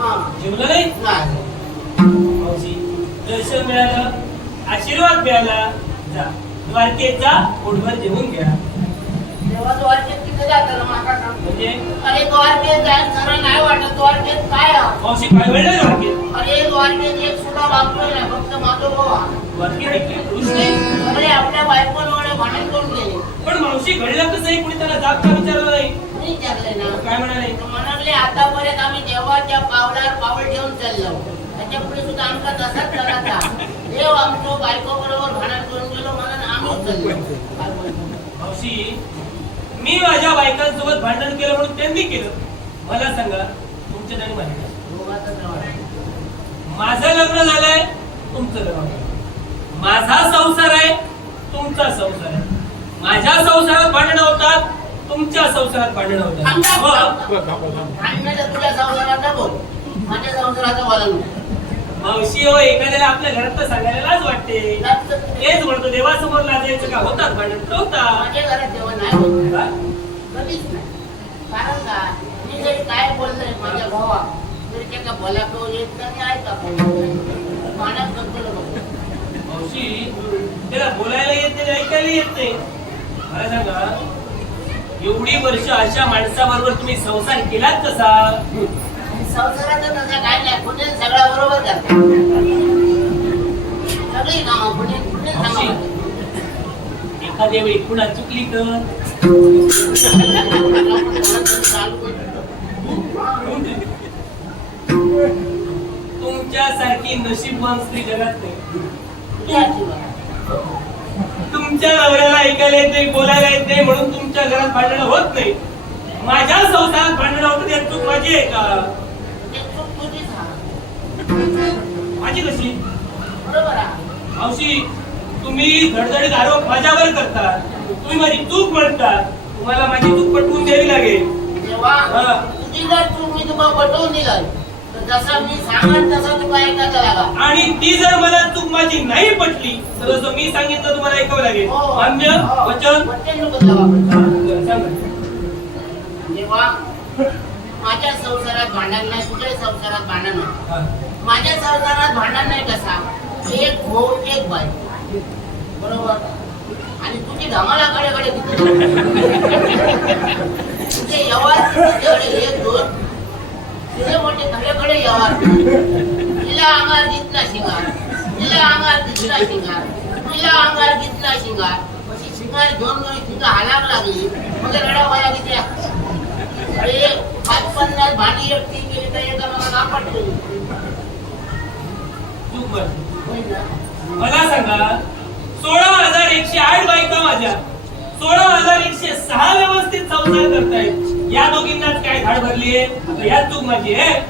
हा. जेवलं नाही नाही. मावशी दर्शन मिळालं, आशीर्वाद मिळाला. जा द्वारकेत जा, पोटभर जेवून घ्या. तेव्हा द्वारकेत तिथे जाताना माका सांगतो. म्हणजे अरे द्वारकेत जायला खरं नाही वाटत. द्वारकेत काय आहे? मावशी काय वेळ नाही द्वारकेत? अरे द्वारकेत एक सुद्धा बापतोय नाही, फक्त माझं भाऊ आहे. द्वारकेत एकटे पुरुष नाही. सगळे आपल्या बायकोंवर भांडण करून गेले. पण मावशी घडलं कसंही कुणी त्याला जाब का विचारलं नाही? मी विचारले ना. काय म्हणाले? म्हणाले आतापर्यंत आम्ही देवाच्या पावलावर पाऊल ठेवून चाललो, त्याच्या पुढे सुद्धा आमचा तसाच चालायचा. देव आमचं बायको बरोबर भांडण करून गेलो म्हणून आम्ही चाललो. काय बोलतो? मावशी मी माझ्या बायकांसोबत भांडण केलं म्हणून त्यांनी केलं. मला सांगा तुमच्या त्यांनी माहिती दोघांचा जवळ. माझं लग्न झालंय, तुमचं लग्न झालंय. माझा संसार आहे, तुमचा संसार आहे. माझ्या संसारात भांडणं होतात, तुमच्या संसारात भांडणं होतात. भांडणाचं तुझ्या संसाराचा बोल, माझ्या संसाराचा बोला नको. मावशी हो, एखाद्याला आपल्या घरात तर सांगायला लाज वाटते. तेच म्हणतो देवासमोर लाजायचं का? होतात भांडण तर होतात. माझ्या घरात तेव्हा नाही होत. का? कधीच नाही. कारण काय, मी जरी काय बोललोय माझ्या भावा तरी त्याचा बोला तो येत नाही, ऐका भांडण करतो नको. मावशी त्याला बोलायला येत नाही, ऐकायला येत नाही. मला सांगा एवढी वर्ष अशा माणसाबरोबर तुम्ही संसार केलात कसा? संसाराचं तसं काय नाही, पुणे सगळ्या बरोबर करतात. सगळी कामं पुणे मावशी, सांगा. एखाद्या वेळी पुन्हा चुकली तर तुमच्यासारखी नशीबवान स्त्री जगात नाही. तुमच्या नवऱ्याला ऐकायला येत नाही, बोलायला येत नाही म्हणून तुमच्या घरात भांडणं होत नाही. माझ्या संसारात भांडणं होत यात चूक माझी आहे का? माझी कशी? बरोबर आहे. मावशी तुम्ही धडधडीत आरोप माझ्यावर करता, तुम्ही माझी चूक म्हणता. तुम्हाला माझी चूक पटवून द्यावी लागेल. तेव्हा हा. तुझी जर चूक मी तुम्हाला पटवून दिलं तर जसं मी सांगत तसं तुला ऐकायचं लागा. आणि ती जर मला चूक माझी नाही पटली तर जसं मी सांगितलं तुम्हाला ऐकावं लागेल. हो. मान्य? हो. वचन? वचन नको द्यावं आपण. हा, सांगा. तेव्हा माझ्या संसारात भांडण नाही, तुझ्या संसारात भांडण नाही. हा. माझ्या संसारात भांडण नाही कसा, एक भाऊ एक बाई, बरोबर. आणि तुझी धमाला कडे तुझे व्यवहार तुझ्याकडे एक दोन, तुझे मोठे खडे व्यवहार. तिला अंगार घेतला शिंगार, तिला अंगार घेतला शिंगार, तिला अंगार घेतला शिंगार. अशी शिंगार घेऊन तिला हालाग लागली मग रडा वया किती. अरे 5-50 भांडी एकटी केली तर एका मला नापटली. चूक माझी. मला सांगा 16,108 बायका माझ्या, 16,106 व्यवस्थित संसार करतायत. या दोघींनाच काय धाड भरली आहे? आता यात चूक माझी आहे.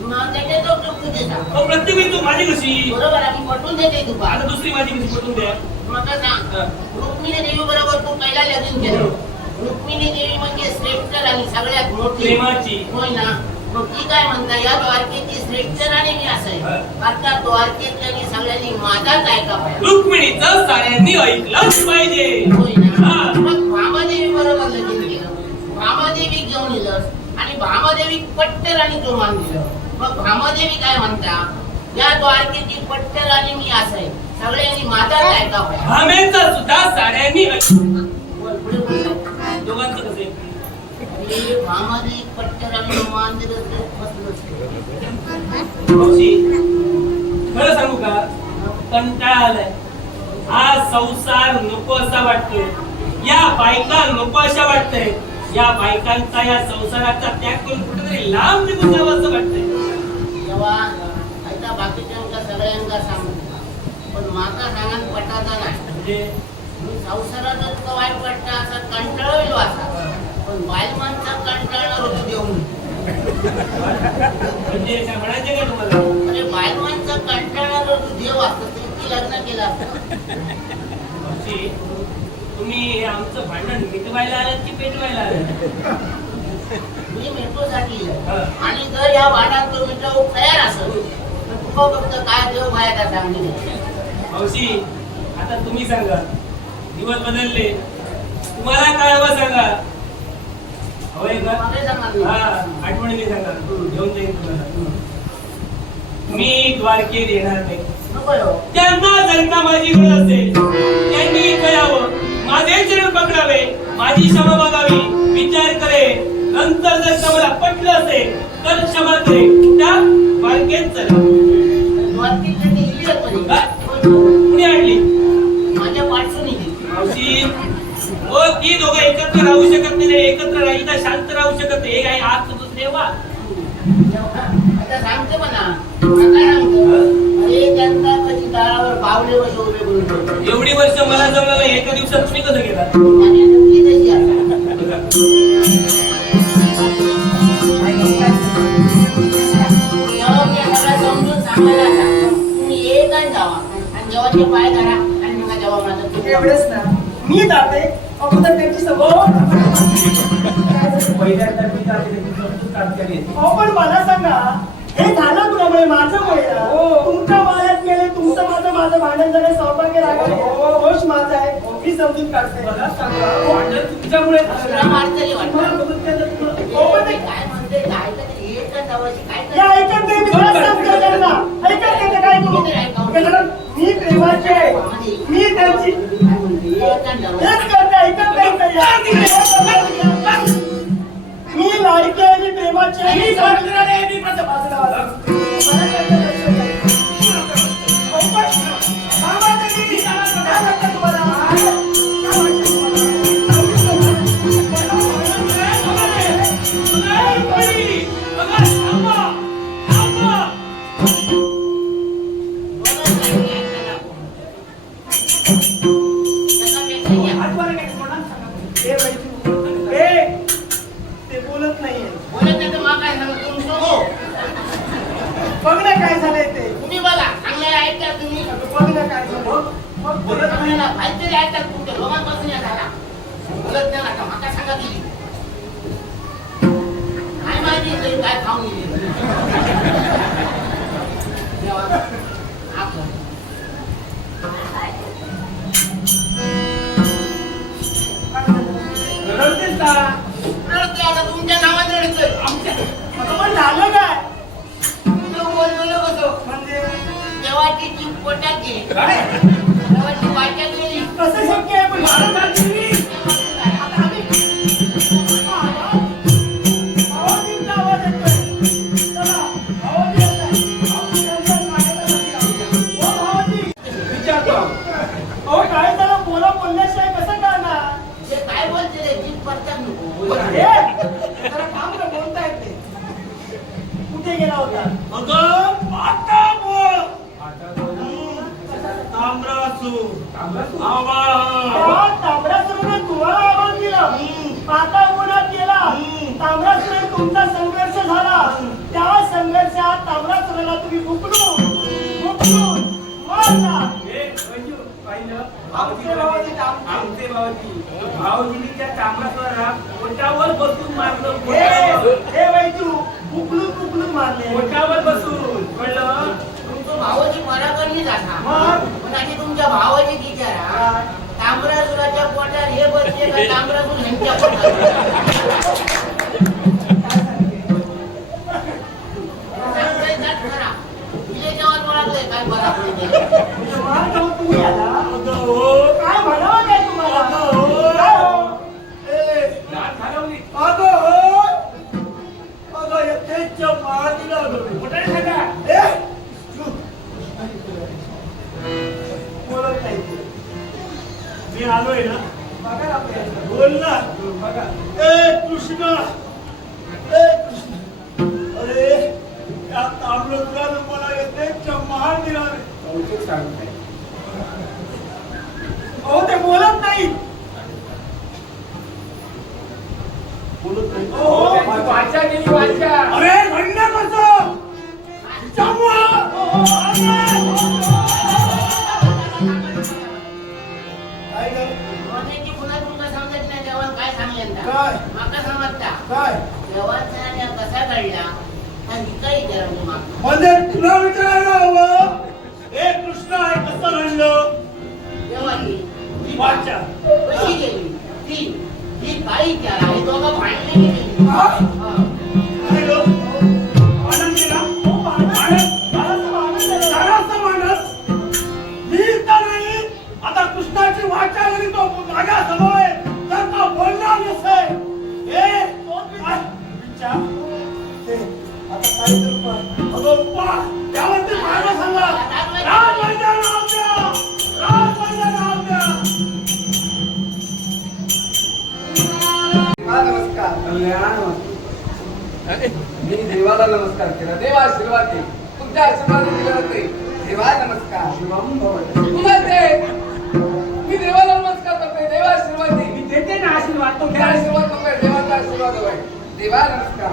मग त्याचे तो चूक तुझे मग प्रत्येक चूक माझी कशी? बरोबर आहे, पटवून देते तू. आता दुसरी माझी कशी पटवून द्या? मग सांग, रुक्मिणी देवी बरोबर तू पहिला लग्न केलं. रुक्मिणी देवी म्हणजे श्रेष्ठ आणि सगळ्यात मोठी प्रेमाची. होय ना. मग ती काय म्हणता, या द्वारकेची श्रेष्ठ आणि मी असं आहे. आता द्वारकेतल्या सगळ्यांनी माझाच ऐका पाहिजे. रुक्मिणीचं साऱ्यांनी ऐकलंच पाहिजे. होय ना. हा. मग भामादेवी बरोबर लगीन केलं, भामादेवी घेऊन येलस आणि भामादेवी पट्टर आणि तो मान दिलं. मग भामादेवी काय म्हणता, या द्वारकेची पट्टर आणि मी असं आहे, सगळ्यांनी माझाच ऐका पाहिजे. भामेचं सुद्धा साऱ्यांनी पुढे बोलतात. दोघांचं कसं आहे? हे भामादेवी पट्टर आणि तो मान दिलं तर फसलं असतं. मावशी, खरं सांगू का, कंटाळा आलाय. हा संसार नको असा वाटतोय, या बायका नको अशा वाटतंय. या बायकांचा या संसाराचा त्याग करून कुठेतरी लांब निघून जावं असं वाटतंय. तेव्हा आता बाकीच्या सगळ्यांना सांगू, पण माका सांगान पटाचा नाही. म्हणजे मी संसारात इतकं वाईट वाटतं असं कंटाळलो असा, पण बाल माणसा कंटाळणार होती देऊन. म्हणजे म्हणायचे का तुम्हाला? अरे बाल माणसा कंटाळणार होती देव असतं तर ती लग्न केलं असतं. मावशी, तुम्ही हे आमचं भांडण मिटवायला आलात की पेटवायला आलात? मी मिठोसाठी आणि जर या भांडणात तो मिठो तयार असेल तर तुका फक्त काय देव माया सांगली. मावशी, आता तुम्ही सांगा, दिवस बदलले, तुम्हाला काय हवं सांगा. हवंय का? मला सांगा. हा, आठवणीने सांगा, घेऊन जाईन तुम्हाला. मी द्वारकेत येणार नाही. नको हो. त्यांना जर का माझी गरज असेल त्यांनी इथं यावं, माझे चरण पकडावे, माझी क्षमा मागावी, विचार करे. नंतर जर का मला पटलं असेल तर क्षमा करे. त्या द्वारकेत चला. द्वारकेत त्यांनी इली आहे कधी? काय? होय. कुणी आणली? माझ्या पाठसून इली. मावशी हो, ती दोघं एकत्र राहू शकत नाही. एकत्र राहिली तर शांत राहू शकत नाही. हे काय आज दुसरे वा. आता सांगते म्हणा. काय सांगतो? अरे त्यांचा कधी दारावर बावले वर्ष उभे करून ठेवतो. एवढी वर्ष मला जमलं नाही, एका दिवसात तुम्ही कसं गेला? आणि तुमची तशी आहे. जेव्हा मी सगळं समजून सांगायला सांगतो, तुम्ही एक आणि जावा आणि जेव्हाचे पाय धरा आणि मग जेव्हा माझं तुम्ही एवढंच ना मी जाते अगोदर त्यांची पहिल्यांदा मी जाते, समजून काढता येईल. अहो पण मला सांगा हे झालं कुणामुळे माझ्यामुळे ना? तुमच्या वायात गेले तुमचं माझं भांडण झालं सौभाग्य रागाले दोष माझा आहे मी समजून काढते. मला सांगा, भांडण तुमच्यामुळे दुसरा मारतरी वाटतं. हो पण ते- काय म्हणते काय तरी एक आणि जावाची काय या ऐकत नाही मी तुला सांगतो त्यांना ऐकत नाही तर काय करू कारण मी प्रेमाची आहे मी त्यांची हेच करते ऐकत नाही तर या. मी लाडकी आहे मी प्रेमाची आहे मी सांगितलं नाही मी माझ्या बाजूला आला. मला त्याचं लक्ष नाही. अहो पण मामा तरी काय वाटतं तुम्हाला? काय वाटतं ते बोलत नाहीये. बोलत नाही तर मग काय सांगू तुमचं बघ ना काय झालंय ते तुम्ही बघा चांगलं ऐकता तुम्ही बघ ना काय झालं मग बोलत नाही. तुम्हाला काहीतरी ऐकतात तुमच्या लोकांपासून या झाला बोलत नाही आता माका सांगा दिली काय माहिती तरी काय खाऊन गेली रडतेस का? रडते आता तुमच्या नावात रडतोय आमच्या आता पण झालं काय बोललो कसं म्हणजे देवाची जीभ पोटात गेली देवाची वाट्यात गेली कसं शक्य आहे पण भारतात गेली. आता आम्ही आवाजींचा आवाज येतोय. चला, आवाज येत आहे. आपण त्यांच्या नाकाला लागूया. ओ भावाजी, विचारतो. अहो काय झालं बोलल्याशिवाय कसं कळणार? ते काय बोलते रे जीभ पडतात नको हे, जरा थांब ना, बोलता येत नाही. कुठे गेला होता? अगं आता बोल त्या तांबड्यासुराने तुम्हाला आवाज दिला आता उन्हात गेला तांबड्यासुराने तुमचा संघर्ष झाला त्या संघर्षात तांबड्यासुराला तुम्ही बुकलून मारला. आमचे भावाजी आमचे. भाऊजीच्या चांगला पोटावर बसून मारलं. हे वैजू बुकलून मारले. पोटावर बसून कळलं. तुमचं भावाची पराक्रमी झाला मग पण आधी तुमच्या भावाची विचारा तांबरासुराच्या पोटात हे बसले का तांबरासूर ह्यांच्या पोटात सांगतोय का खरा विजयच्यावर ओळखलंय काय पराक्रमी मार जाऊन तुम्ही आला काय म्हणावं काय तुम्हाला काय हो? दात घालवली. बोलत नाही ते. मी आलोय ना बघा ना आपल्या बोल ना बघा कृष्ण अरे या तांबडोद्रानं मला यथेच्छ महार दिला रे. अहो ते बोलत नाही बोलत नाही वाचा गेली वाचा. अरे घडलं कसं काय झालं? कोणाची पुन्हा तुमका समजत नाही देवान काय सांगले काय? माका समजता काय देवाचा आणि कसा घडला आणि काही विचारा मी माका म्हणजे तुला विचारायला हवं हे कृष्ण आहे कसं घडलं देवाची ती वाचा कशी गेली ती ही काही विचारा हे दोघं भांडले गेली हा? हा. काय गं? आनंद केला? आनंद? मला त्यावरती मार्ग सांगा. राजवैद्य नाव द्या. राजवैद्य नाव द्या. देवा नमस्कार. मी देवाला नमस्कार केला. देवा आशीर्वाद दे. तुमच्या आशीर्वाद दिला जाते. देवा नमस्कार. तुला दे. मी देवाला नमस्कार करते. देवा आशीर्वाद दे. मी देते ना आशीर्वाद. तुमचा आशीर्वाद नको. देवाचा आशीर्वाद हवाय. देवा नमस्कार.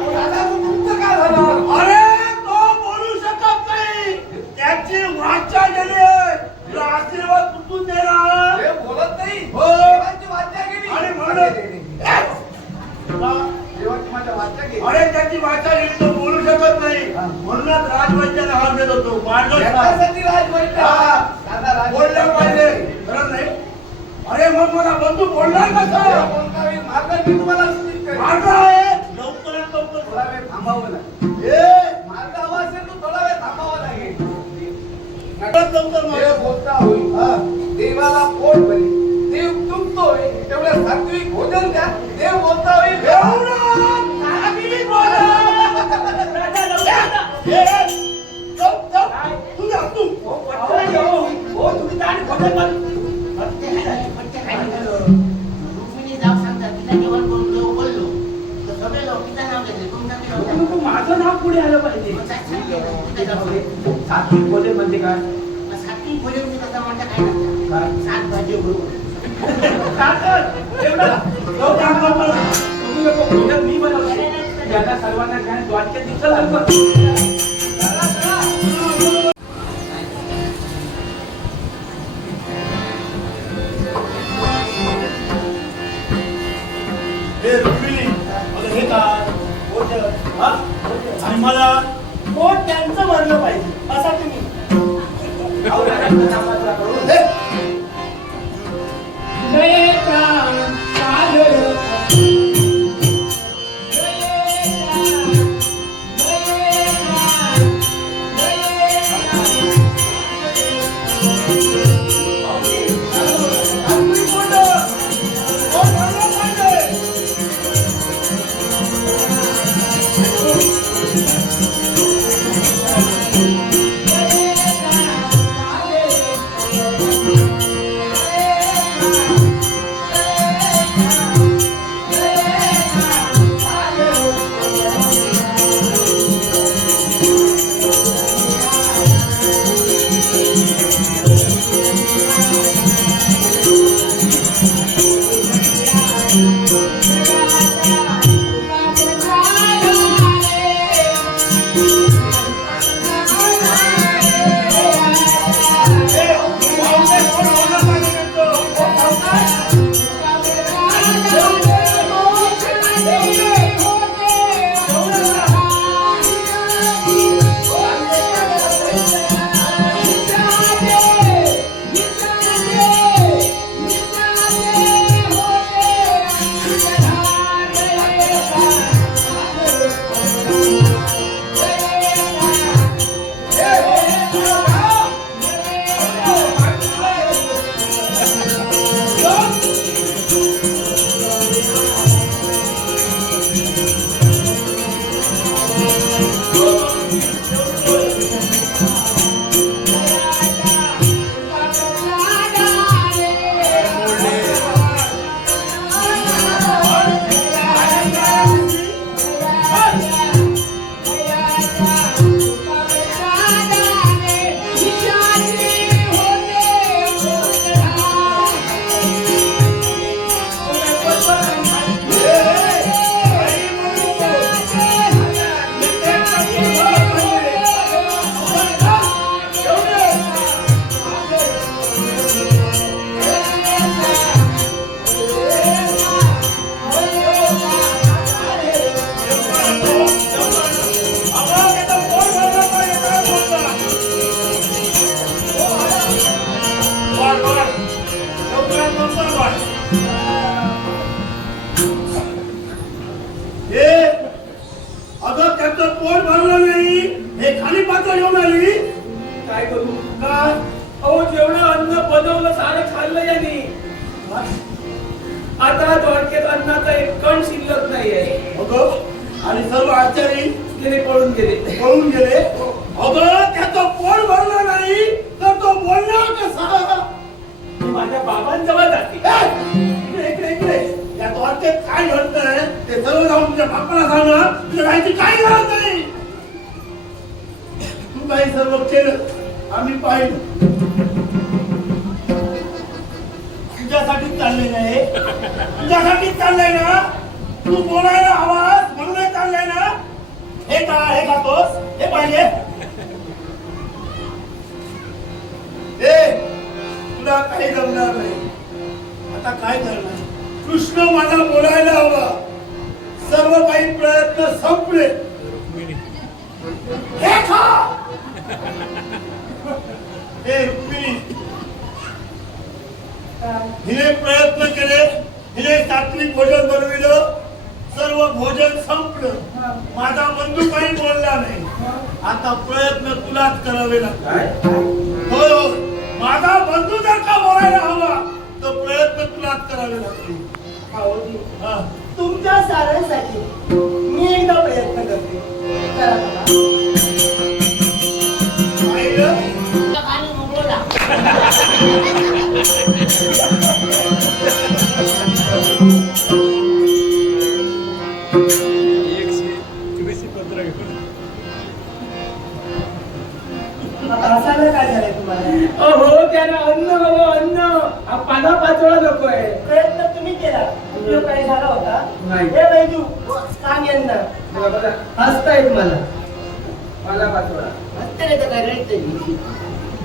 ओ दादा तुमचं काय झालं? अरे तो बोलू शकत नाही. त्याची वाचा गेली आहे. तुला आशीर्वाद कुठून देणार? देव बोलत नाही. हो. देवाची वाचा गेली. आणि म्हणून देवाची माझ्या वाचा गेली. अरे त्याची वाचा गेली, तो बोलू शकत नाही. म्हणूनच राजवैद्याला हात देत होतो. मार्ग सांग. याच्यासाठी राजवैद्य. हा. दादा राजवैद्य. बोलला पाहिजे. खरंच नाही. अरे मग मला बंधू बोलणार देव कसं? कोणता होईल? मार्ग मी तुम्हाला सूचित करेन. मार्ग आहे. लवकरात लवकर थोडा वेळ थांबावं लागेल. ए, मार्ग हवा असेल तर थोडा वेळ थांबावं लागेल. लवकरात लवकर देव मार्ग. बोलता होईल. हा. देवाला पोट भरेल. देव तुंबतोय तेवढ्या सात्विक भोजन द्या. देव बोलता होईल. एवढं कारागिरी बोला. ए, चल, चल. तू जा, तू. हो, तुम्ही जा आणि खोटं पण. रुक्मिणी जाऊ सांगतात तिला जेवण करून देऊ बोललो तर सगळे लोक तिचं नाव घेतले तुमचं नाव तू माझं नाव पुढे आलं पाहिजे. सात्विक बोले म्हणजे काय? सात्विक भोजन म्हणजे कसं म्हणता काय नसतं. सात भाजी बरोबर एवढं लवकर लवकर. तुम्ही लोक भोजन मी बनवलं. याला सर्वांना काय द्वारकेत दिसलं लागलं. हे रुक्मिणी, अगं हे काय? भोजन, हा? आणि मला पोट त्यांचं भरलं पाहिजे असा तुम्ही. हे, चांगली बोललं. हो, बोललं पाहिजे. आता द्वारकेत अन्नाचा एक कण शिल्लक नाहीये. आणि सर्व आचारी गेले पळून गेले पळून गेले. अगं त्याचं पोट भरलं नाही तर तो बोलणार कसा? मी माझ्या बाबांजवळ जाते. इकडे इकडे इकडे या द्वारकेत काय घडतंय ते सर्व जाऊन तुझ्या बापाला सांगणार. तुझ्या काहीची काही गरज नाही. तू काही सर्व केलं आम्ही पाहिलं. तुझ्यासाठीच चाललंय ना हे? तुझ्यासाठीच चाललंय ना? तू बोलायला आवाज म्हणून चाललंय ना? हे का हे खातोस हे पाहिजे. तुला काही जमणार नाही. आता काय करणार? कृष्ण माझा बोलायला हवा. सर्व काही प्रयत्न संपले. हे खा. हे रुक्मिणी हिने प्रयत्न केले. हिने सात्विक भोजन बनविलं. सर्व भोजन संपलं. माझा बंधू काही बोलला नाही. आता प्रयत्न तुलाच करावे लागतात. होय होय माझा बंधू जर का बोलायला हवा तर प्रयत्न तुलाच करावे लागतील. हा. तुमच्या साऱ्यांसाठी मी एकदा प्रयत्न करते. करा बाबा. पाहिलं? तुला खाली मोकळला. आता हसायला काय झालंय तुम्हाला? अहो त्याला अन्न हवं अन्न. हा पाना पाचोळा नकोय. प्रयत्न तुम्ही केला. उपयोग काही झाला होता? नाही. हे बैजू सांग यांना. बघा हसतायत मला. पाना पाचोळा. हत्यारे तर काय रडते.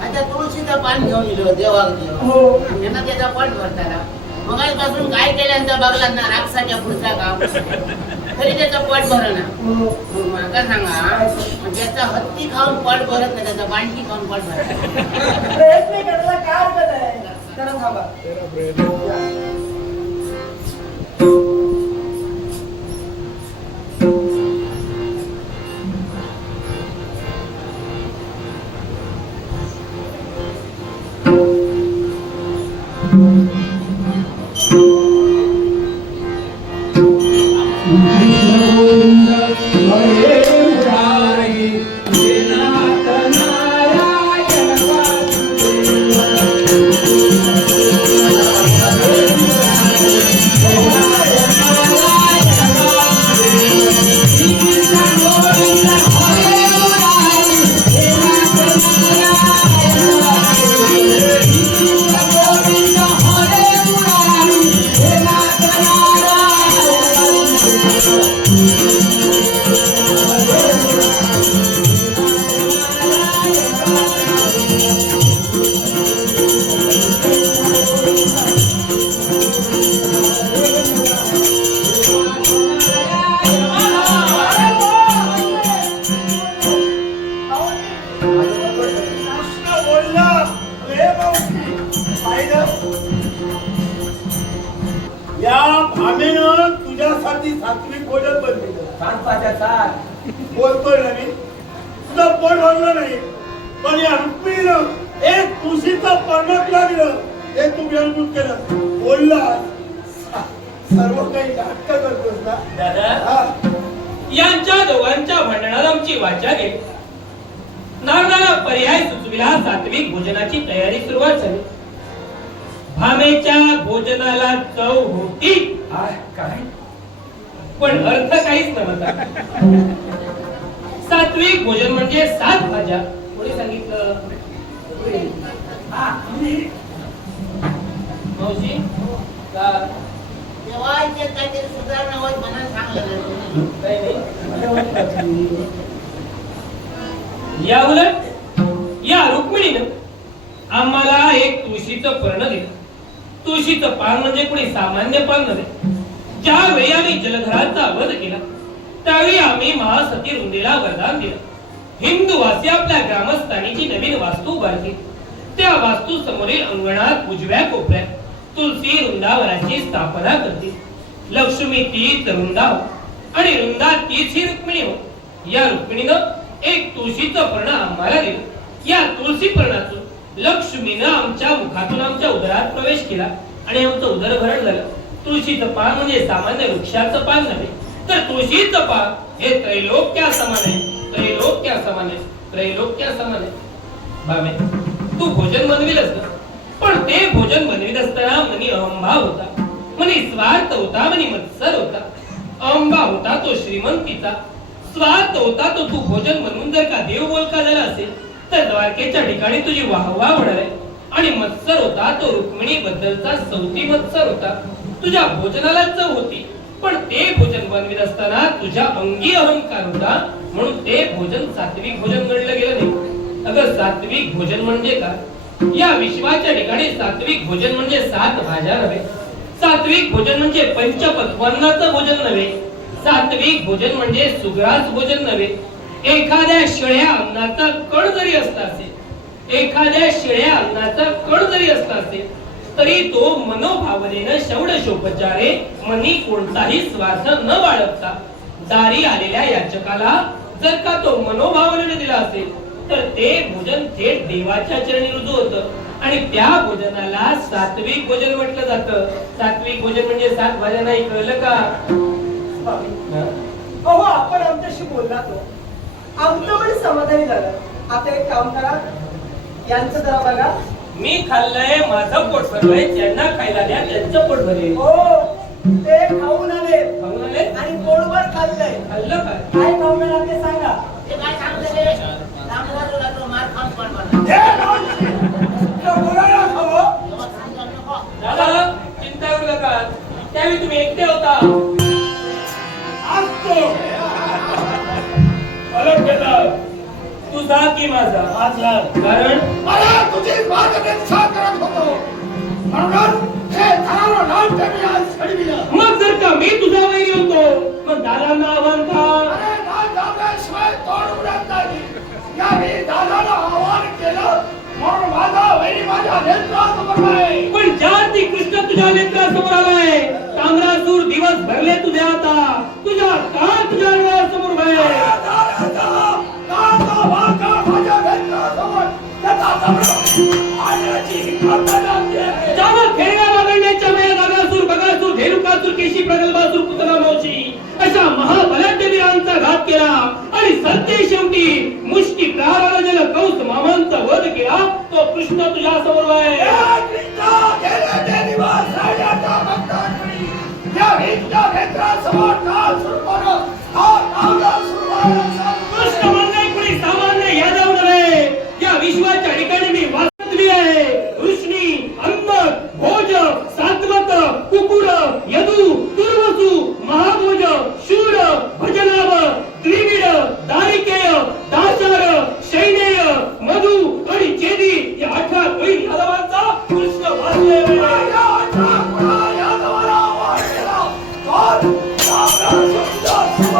आता तुळशीचं पान घेऊन गेलो देवाक देव. हो. त्यांना त्याचा पोट भरताना मगापासून काय केल्यानंतर बघला ना राक्षसाच्या पुढचा काम तरी त्याचं पोट भरणा. हो. मग माका सांगा ज्याचा हत्ती खाऊन पोट भरत नाही त्याचा बांडकी खाऊन पोट भरत. प्रयत्न करायला काय हरकत आहे? जरा थांबा. कृष्ण बोलला. हे मावशी पाहिलं? या भामेनं तुझ्यासाठी सात्विक भोजन बनविलं. सात पाच्या सात. बोलतोय ना मी. तुझं पोट भरलं नाही पण या रुक्मिणीनं एक तुळशीचं पर्ण तुला दिलं. हे तू व्यंगून केलं. बोलला सर्व काही नाटक करतोस ना. दादा हा. यांच्या दोघांच्या भांडणात आमची वाचा गेली. नारदाला पर्याय सुचविला. सात्विक भोजनाची तयारी सुरुवात झाली. भामेच्या भोजनाला चव होती काय पण अर्थ काहीच नव्हता. सात्विक भोजन म्हणजे 7 भाज्या. कोणी सांगितलं? मावशी का तेव्हा इथे काहीतरी सुधारणा होत म्हणून सांगलं. काही नाही. या उलट या रुक्मिणीनं आम्हाला एक तुळशीचं पर्ण दिलं. तुळशीचं पान म्हणजे कोणी सामान्य पान नव्हे. ज्यावेळी आम्ही जलधराचा वध केला त्यावेळी आम्ही महासती रुंदीला वरदान दिलं. हिंदूवासी आपल्या ग्रामस्थानी जी नवीन वास्तू उभारली त्या वास्तू समोरील अंगणात उजव्या कोपऱ्यात तुलसी वृंदावनाची स्थापना करतील. लक्ष्मी तीच वृंदाव आणि वृंदा तीच ही रुक्मिणी हो. या रुक्मिणीनं एक तुळशीचं पर्ण आम्हाला दिलं. या तुळशी पर्णातून लक्ष्मीनं आमच्या मुखातून आमच्या उदरात प्रवेश केला आणि आमचं उदर भरण झालं. तुळशीचं पान म्हणजे सामान्य वृक्षाचं पान नव्हे तर तुळशीचं पान हे त्रैलोक्या समान आहे, त्रैलोक्या समान आहे, त्रैलोक्या समान आहे. बाबे, तू भोजन बनविलस ना, पण ते भोजन बनवित असताना मनी अहंभाव होता, मनी स्वार्थ होता, मनी मत्सर होता. अहंभाव होता तो श्रीमंतीचा, स्वार्थ होता तो तू भोजन बनवून जर का देव बोलका झाला असेल तर द्वारकेच्या ठिकाणी तुझी वाहवा होणार आहे. आणि मत्सर होता तो रुक्मिणी बद्दलचा सौती मत्सर होता. तुझ्या भोजनाला चव होती, पण ते भोजन बनवित असताना तुझ्या अंगी अहंकार होता, म्हणून ते भोजन सात्विक भोजन गणलं गेलं नाही. अगं, सात्विक भोजन म्हणजे का? या विश्वाच्या ठिकाणी सात्विक भोजन म्हणजे 7 भाज्या नव्हे, सात्विक भोजन म्हणजे पंचपक्वान्नाचं भोजन नव्हे, सात्विक भोजन म्हणजे सुग्रास भोजन नव्हे. एखाद्या शिळ्या अन्नाचा कण जरी असला असेल, एखाद्या शिळ्या अन्नाचा कण जरी असला असेल तरी तो मनोभावनेनं षोडशोपचारे मनी कोणताही स्वार्थ न बाळगता दारी आलेल्या याचकाला जर का तो मनोभावनेने दिला असेल तर ते भोजन थेट देवाच्या चरणी रुजू होतं. आणि त्या भोजनाला सात्विक भोजन म्हटलं जातं. सात्विक भोजन म्हणजे 7 भाज्या नाही, कळलं का? अहो, आपण आमच्याशी बोलला तो आमचं पण समाधानी झालं. आता एक काम करा, यांचं जरा बघा. मी खाल्लंय, माझं पोट भरलंय, ज्यांना खायला द्या त्यांचं पोट भरेल. हो, ते खाऊन आले खाऊन आले? आणि पोटभर खाल्लंय. खाल्लं काय? काय खाऊन आला ते सांगा. ते काय सांगते रे? रामदास लागलो मार खाऊन पडणार. हे नावची, तो बोलायला हवं. तेव्हा सांगायला नको. दादा, चिंता करू नका, त्यावेळी तुम्ही एकटे होता. असतो अलग केलं तुझा की माझा? माझा. कारण मला तुझी मार्गदर्शन करत होतो, म्हणून हे धारावर नाट्य मी आज घडविलं. मग जर का मी तुझा वैरी होतो मग दादांना आव्हान का? अरे, नाद दाबल्याशिवाय तोड उडत नाही. यावेळी दादाला आव्हान केलं म्हणून माझा वैरी माझ्या नेत्रासमोर आहे. पण ज्या ती कृष्ण तुझ्या नेत्रासमोर आलाय, ताम्रासूर दिवस भरले तुझे आता, तुझ्या का तुझ्या डोळ्यासमोर अरे, आहे. दादाचा नादा वाका माझ्या नेत्रासमोर त्याचा दगड आणण्याची हिंमत नाही. ज्याला खेळण्या वागण्याच्या वेळेस नागासूर, बगासूर, धेनुकासूर, केशी, प्रगल्भासूर, पुतना मावशी अशा महाबलाढ्य वीरांचा घात केला आणि सत्य शेवटी मुष्टी प्रहाराला ज्याला कंस मामांचा वध केला तो कृष्ण तुझ्या समोर आहे. या कृष्णा गेले ते दिवस राजाच्या भक्तांनी यावेळी तुझ्या नेत्रासमोर काल सुरू होणं हा नावला सुरू व्हायला कृष्ण म्हणजे कोणी सामान्य यादव नव्हे. या विश्वाच्या ठिकाणी मी वास्तवी आहे. वृष्णी, अन्नक, भोज, सात्वत, कुकुड, यदू, दुर्वसु, महाभोज, शूर, भजनाभ, त्रिविड, दारिकेय, दाचार, शैनेय, मधु आणि चेदी या 18 पैल यादवांचा कृष्ण वासुदेव आहे. या 18 कुळा यादवाला आवाज केला. पण आपला सुंदर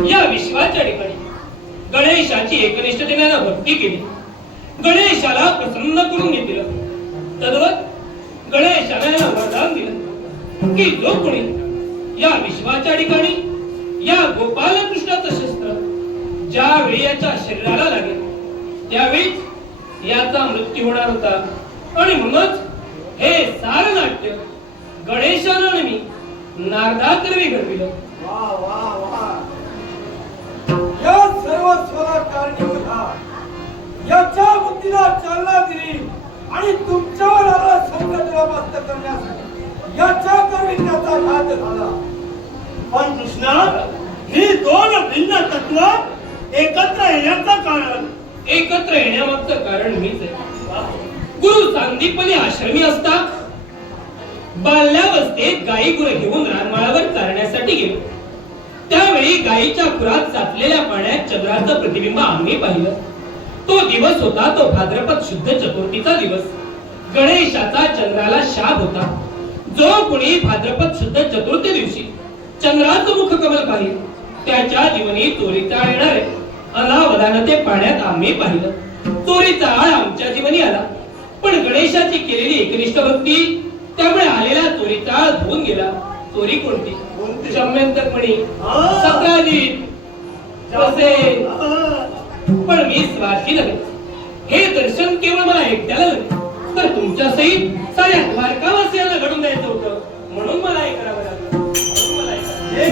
या विश्वाच्या ठिकाणी गणेशाची एकनिष्ठतेने भक्ती केली, गणेशाला प्रसन्न करून घेतलं. तद्वत गणेशाने याला वरदान दिलं की जो कोणी या विश्वाच्या ठिकाणी या गोपालकृष्णाचं शस्त्र ज्यावेळी याच्या शरीराला लागेल त्यावेळी याचा मृत्यू होणार होता. आणि म्हणूनच हे सारं नाट्य गणेशानं आणि मी नारदाकरवी घडविलं. वा वा वा, या सर्व स्वरा कारणीभूत हा. याच्या बुद्धीला चालना दिली आणि तुमच्यावर आला संकटाला मस्त करण्यासाठी याच्या करवी त्याचा घात झाला. पण कृष्णा, ही दोन भिन्न तत्व एकत्र येण्याचं कारण एकत्र येण्यामागचं कारण मीच आहे. गुरु सांदीपनी आश्रमी असता बाल्यावस्थेत गायी गुरं घेऊन रानमाळावर चालण्यासाठी गेलो. त्यावेळी गायीच्या खुरात साचलेल्या पाण्यात चंद्राचं प्रतिबिंब आम्ही पाहिलं. तो दिवस होता तो भाद्रपद शुद्ध चतुर्थीचा दिवस. गणेशाचा चंद्राला शाप होता. जो कोणी भाद्रपद शुद्ध चतुर्थी दिवशी चंद्राचं मुख कमल पाहिल त्याच्या जीवनी चोरीचा आळ येणार आहे. अनावधान ते पाण्यात आम्ही पाहिलं. चोरीचा आळ आमच्या जीवनी आला. पण गणेशाची केलेली एकनिष्ठ भक्ती त्यामुळे आलेला चोरीचा आळ धुवून गेला. चोरी कोणती? शम्यंतकमणी, सतराजित, कसे. पण मी स्वार्थी नव्हे. हे दर्शन केवळ मला एकट्याला नव्हे तर तुमच्या सहित साऱ्या द्वारकावासियांना घडून द्यायचं होतं. म्हणून मला हे करावं लागलं. हे